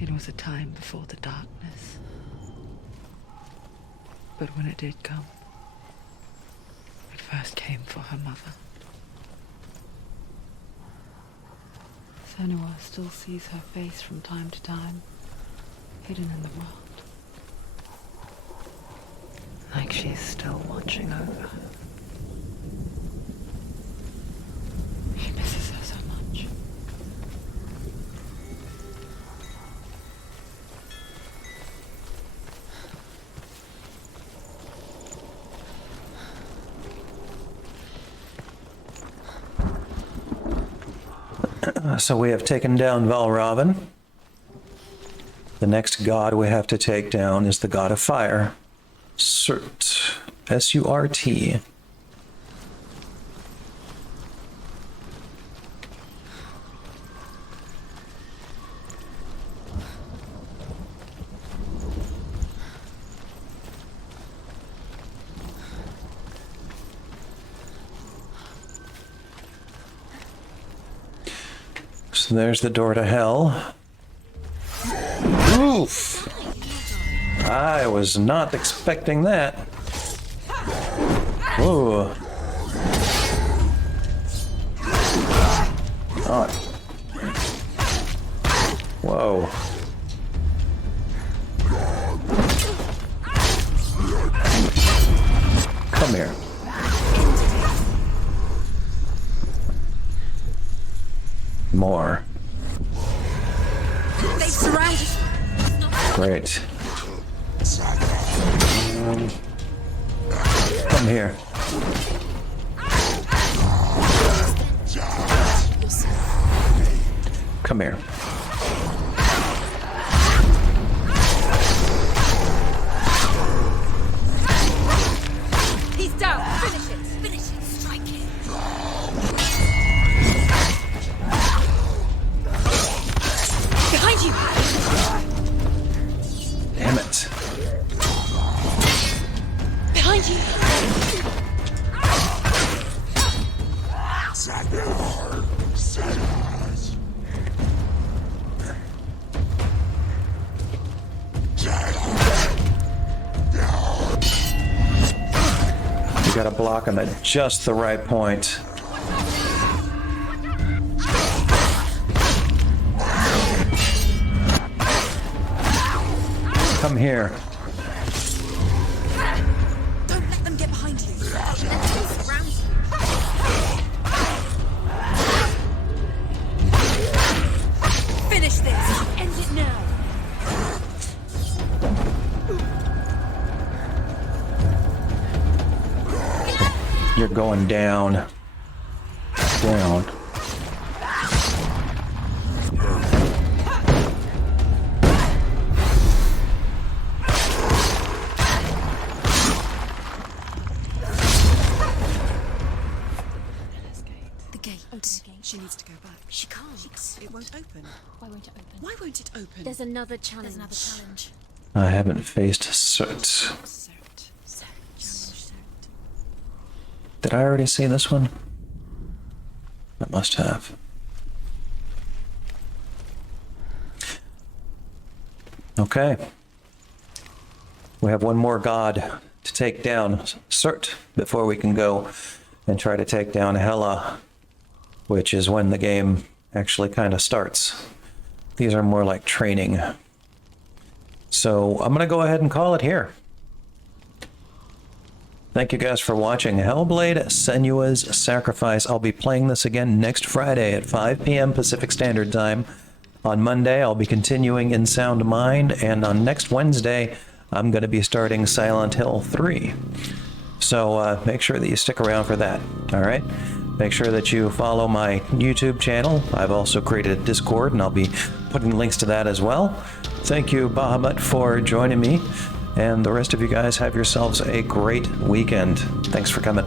It was a time before the darkness. But when it did come, it first came for her mother. Senua still sees her face from time to time, hidden in the world. Like she's still watching over her. She misses her so much. So we have taken down Valravn. The next god we have to take down is the god of fire. Surt. S-U-R-T. So there's the door to hell. Oof! I was not expecting that. Whoa. Oh. Whoa. Come here. More. Great. Come here. Come here. He's down. Finish it. Finish it. Strike him. Behind you. Damn it. Behind you. You gotta block him at just the right point. Come here. Don't let them get behind you. Surround you. Finish this. End it now. You're going down. Down. The gate. She needs to go back. She can't. It won't open. Why won't it open? Why won't it open? There's another challenge. I haven't faced Cert. Cert. Did I already see this one? I must have. Okay. We have one more god to take down, Cert, before we can go and try to take down Hela, which is when the game actually kind of starts. These are more like training. So I'm going to go ahead and call it here. Thank you guys for watching Hellblade: Senua's Sacrifice. I'll be playing this again next Friday at 5 p.m. Pacific Standard Time. On Monday, I'll be continuing in Sound Mind, and on next Wednesday, I'm going to be starting Silent Hill 3. So make sure that you stick around for that, all right? Make sure that you follow my YouTube channel. I've also created a Discord, and I'll be putting links to that as well. Thank you, Bahamut, for joining me. And the rest of you guys have yourselves a great weekend. Thanks for coming.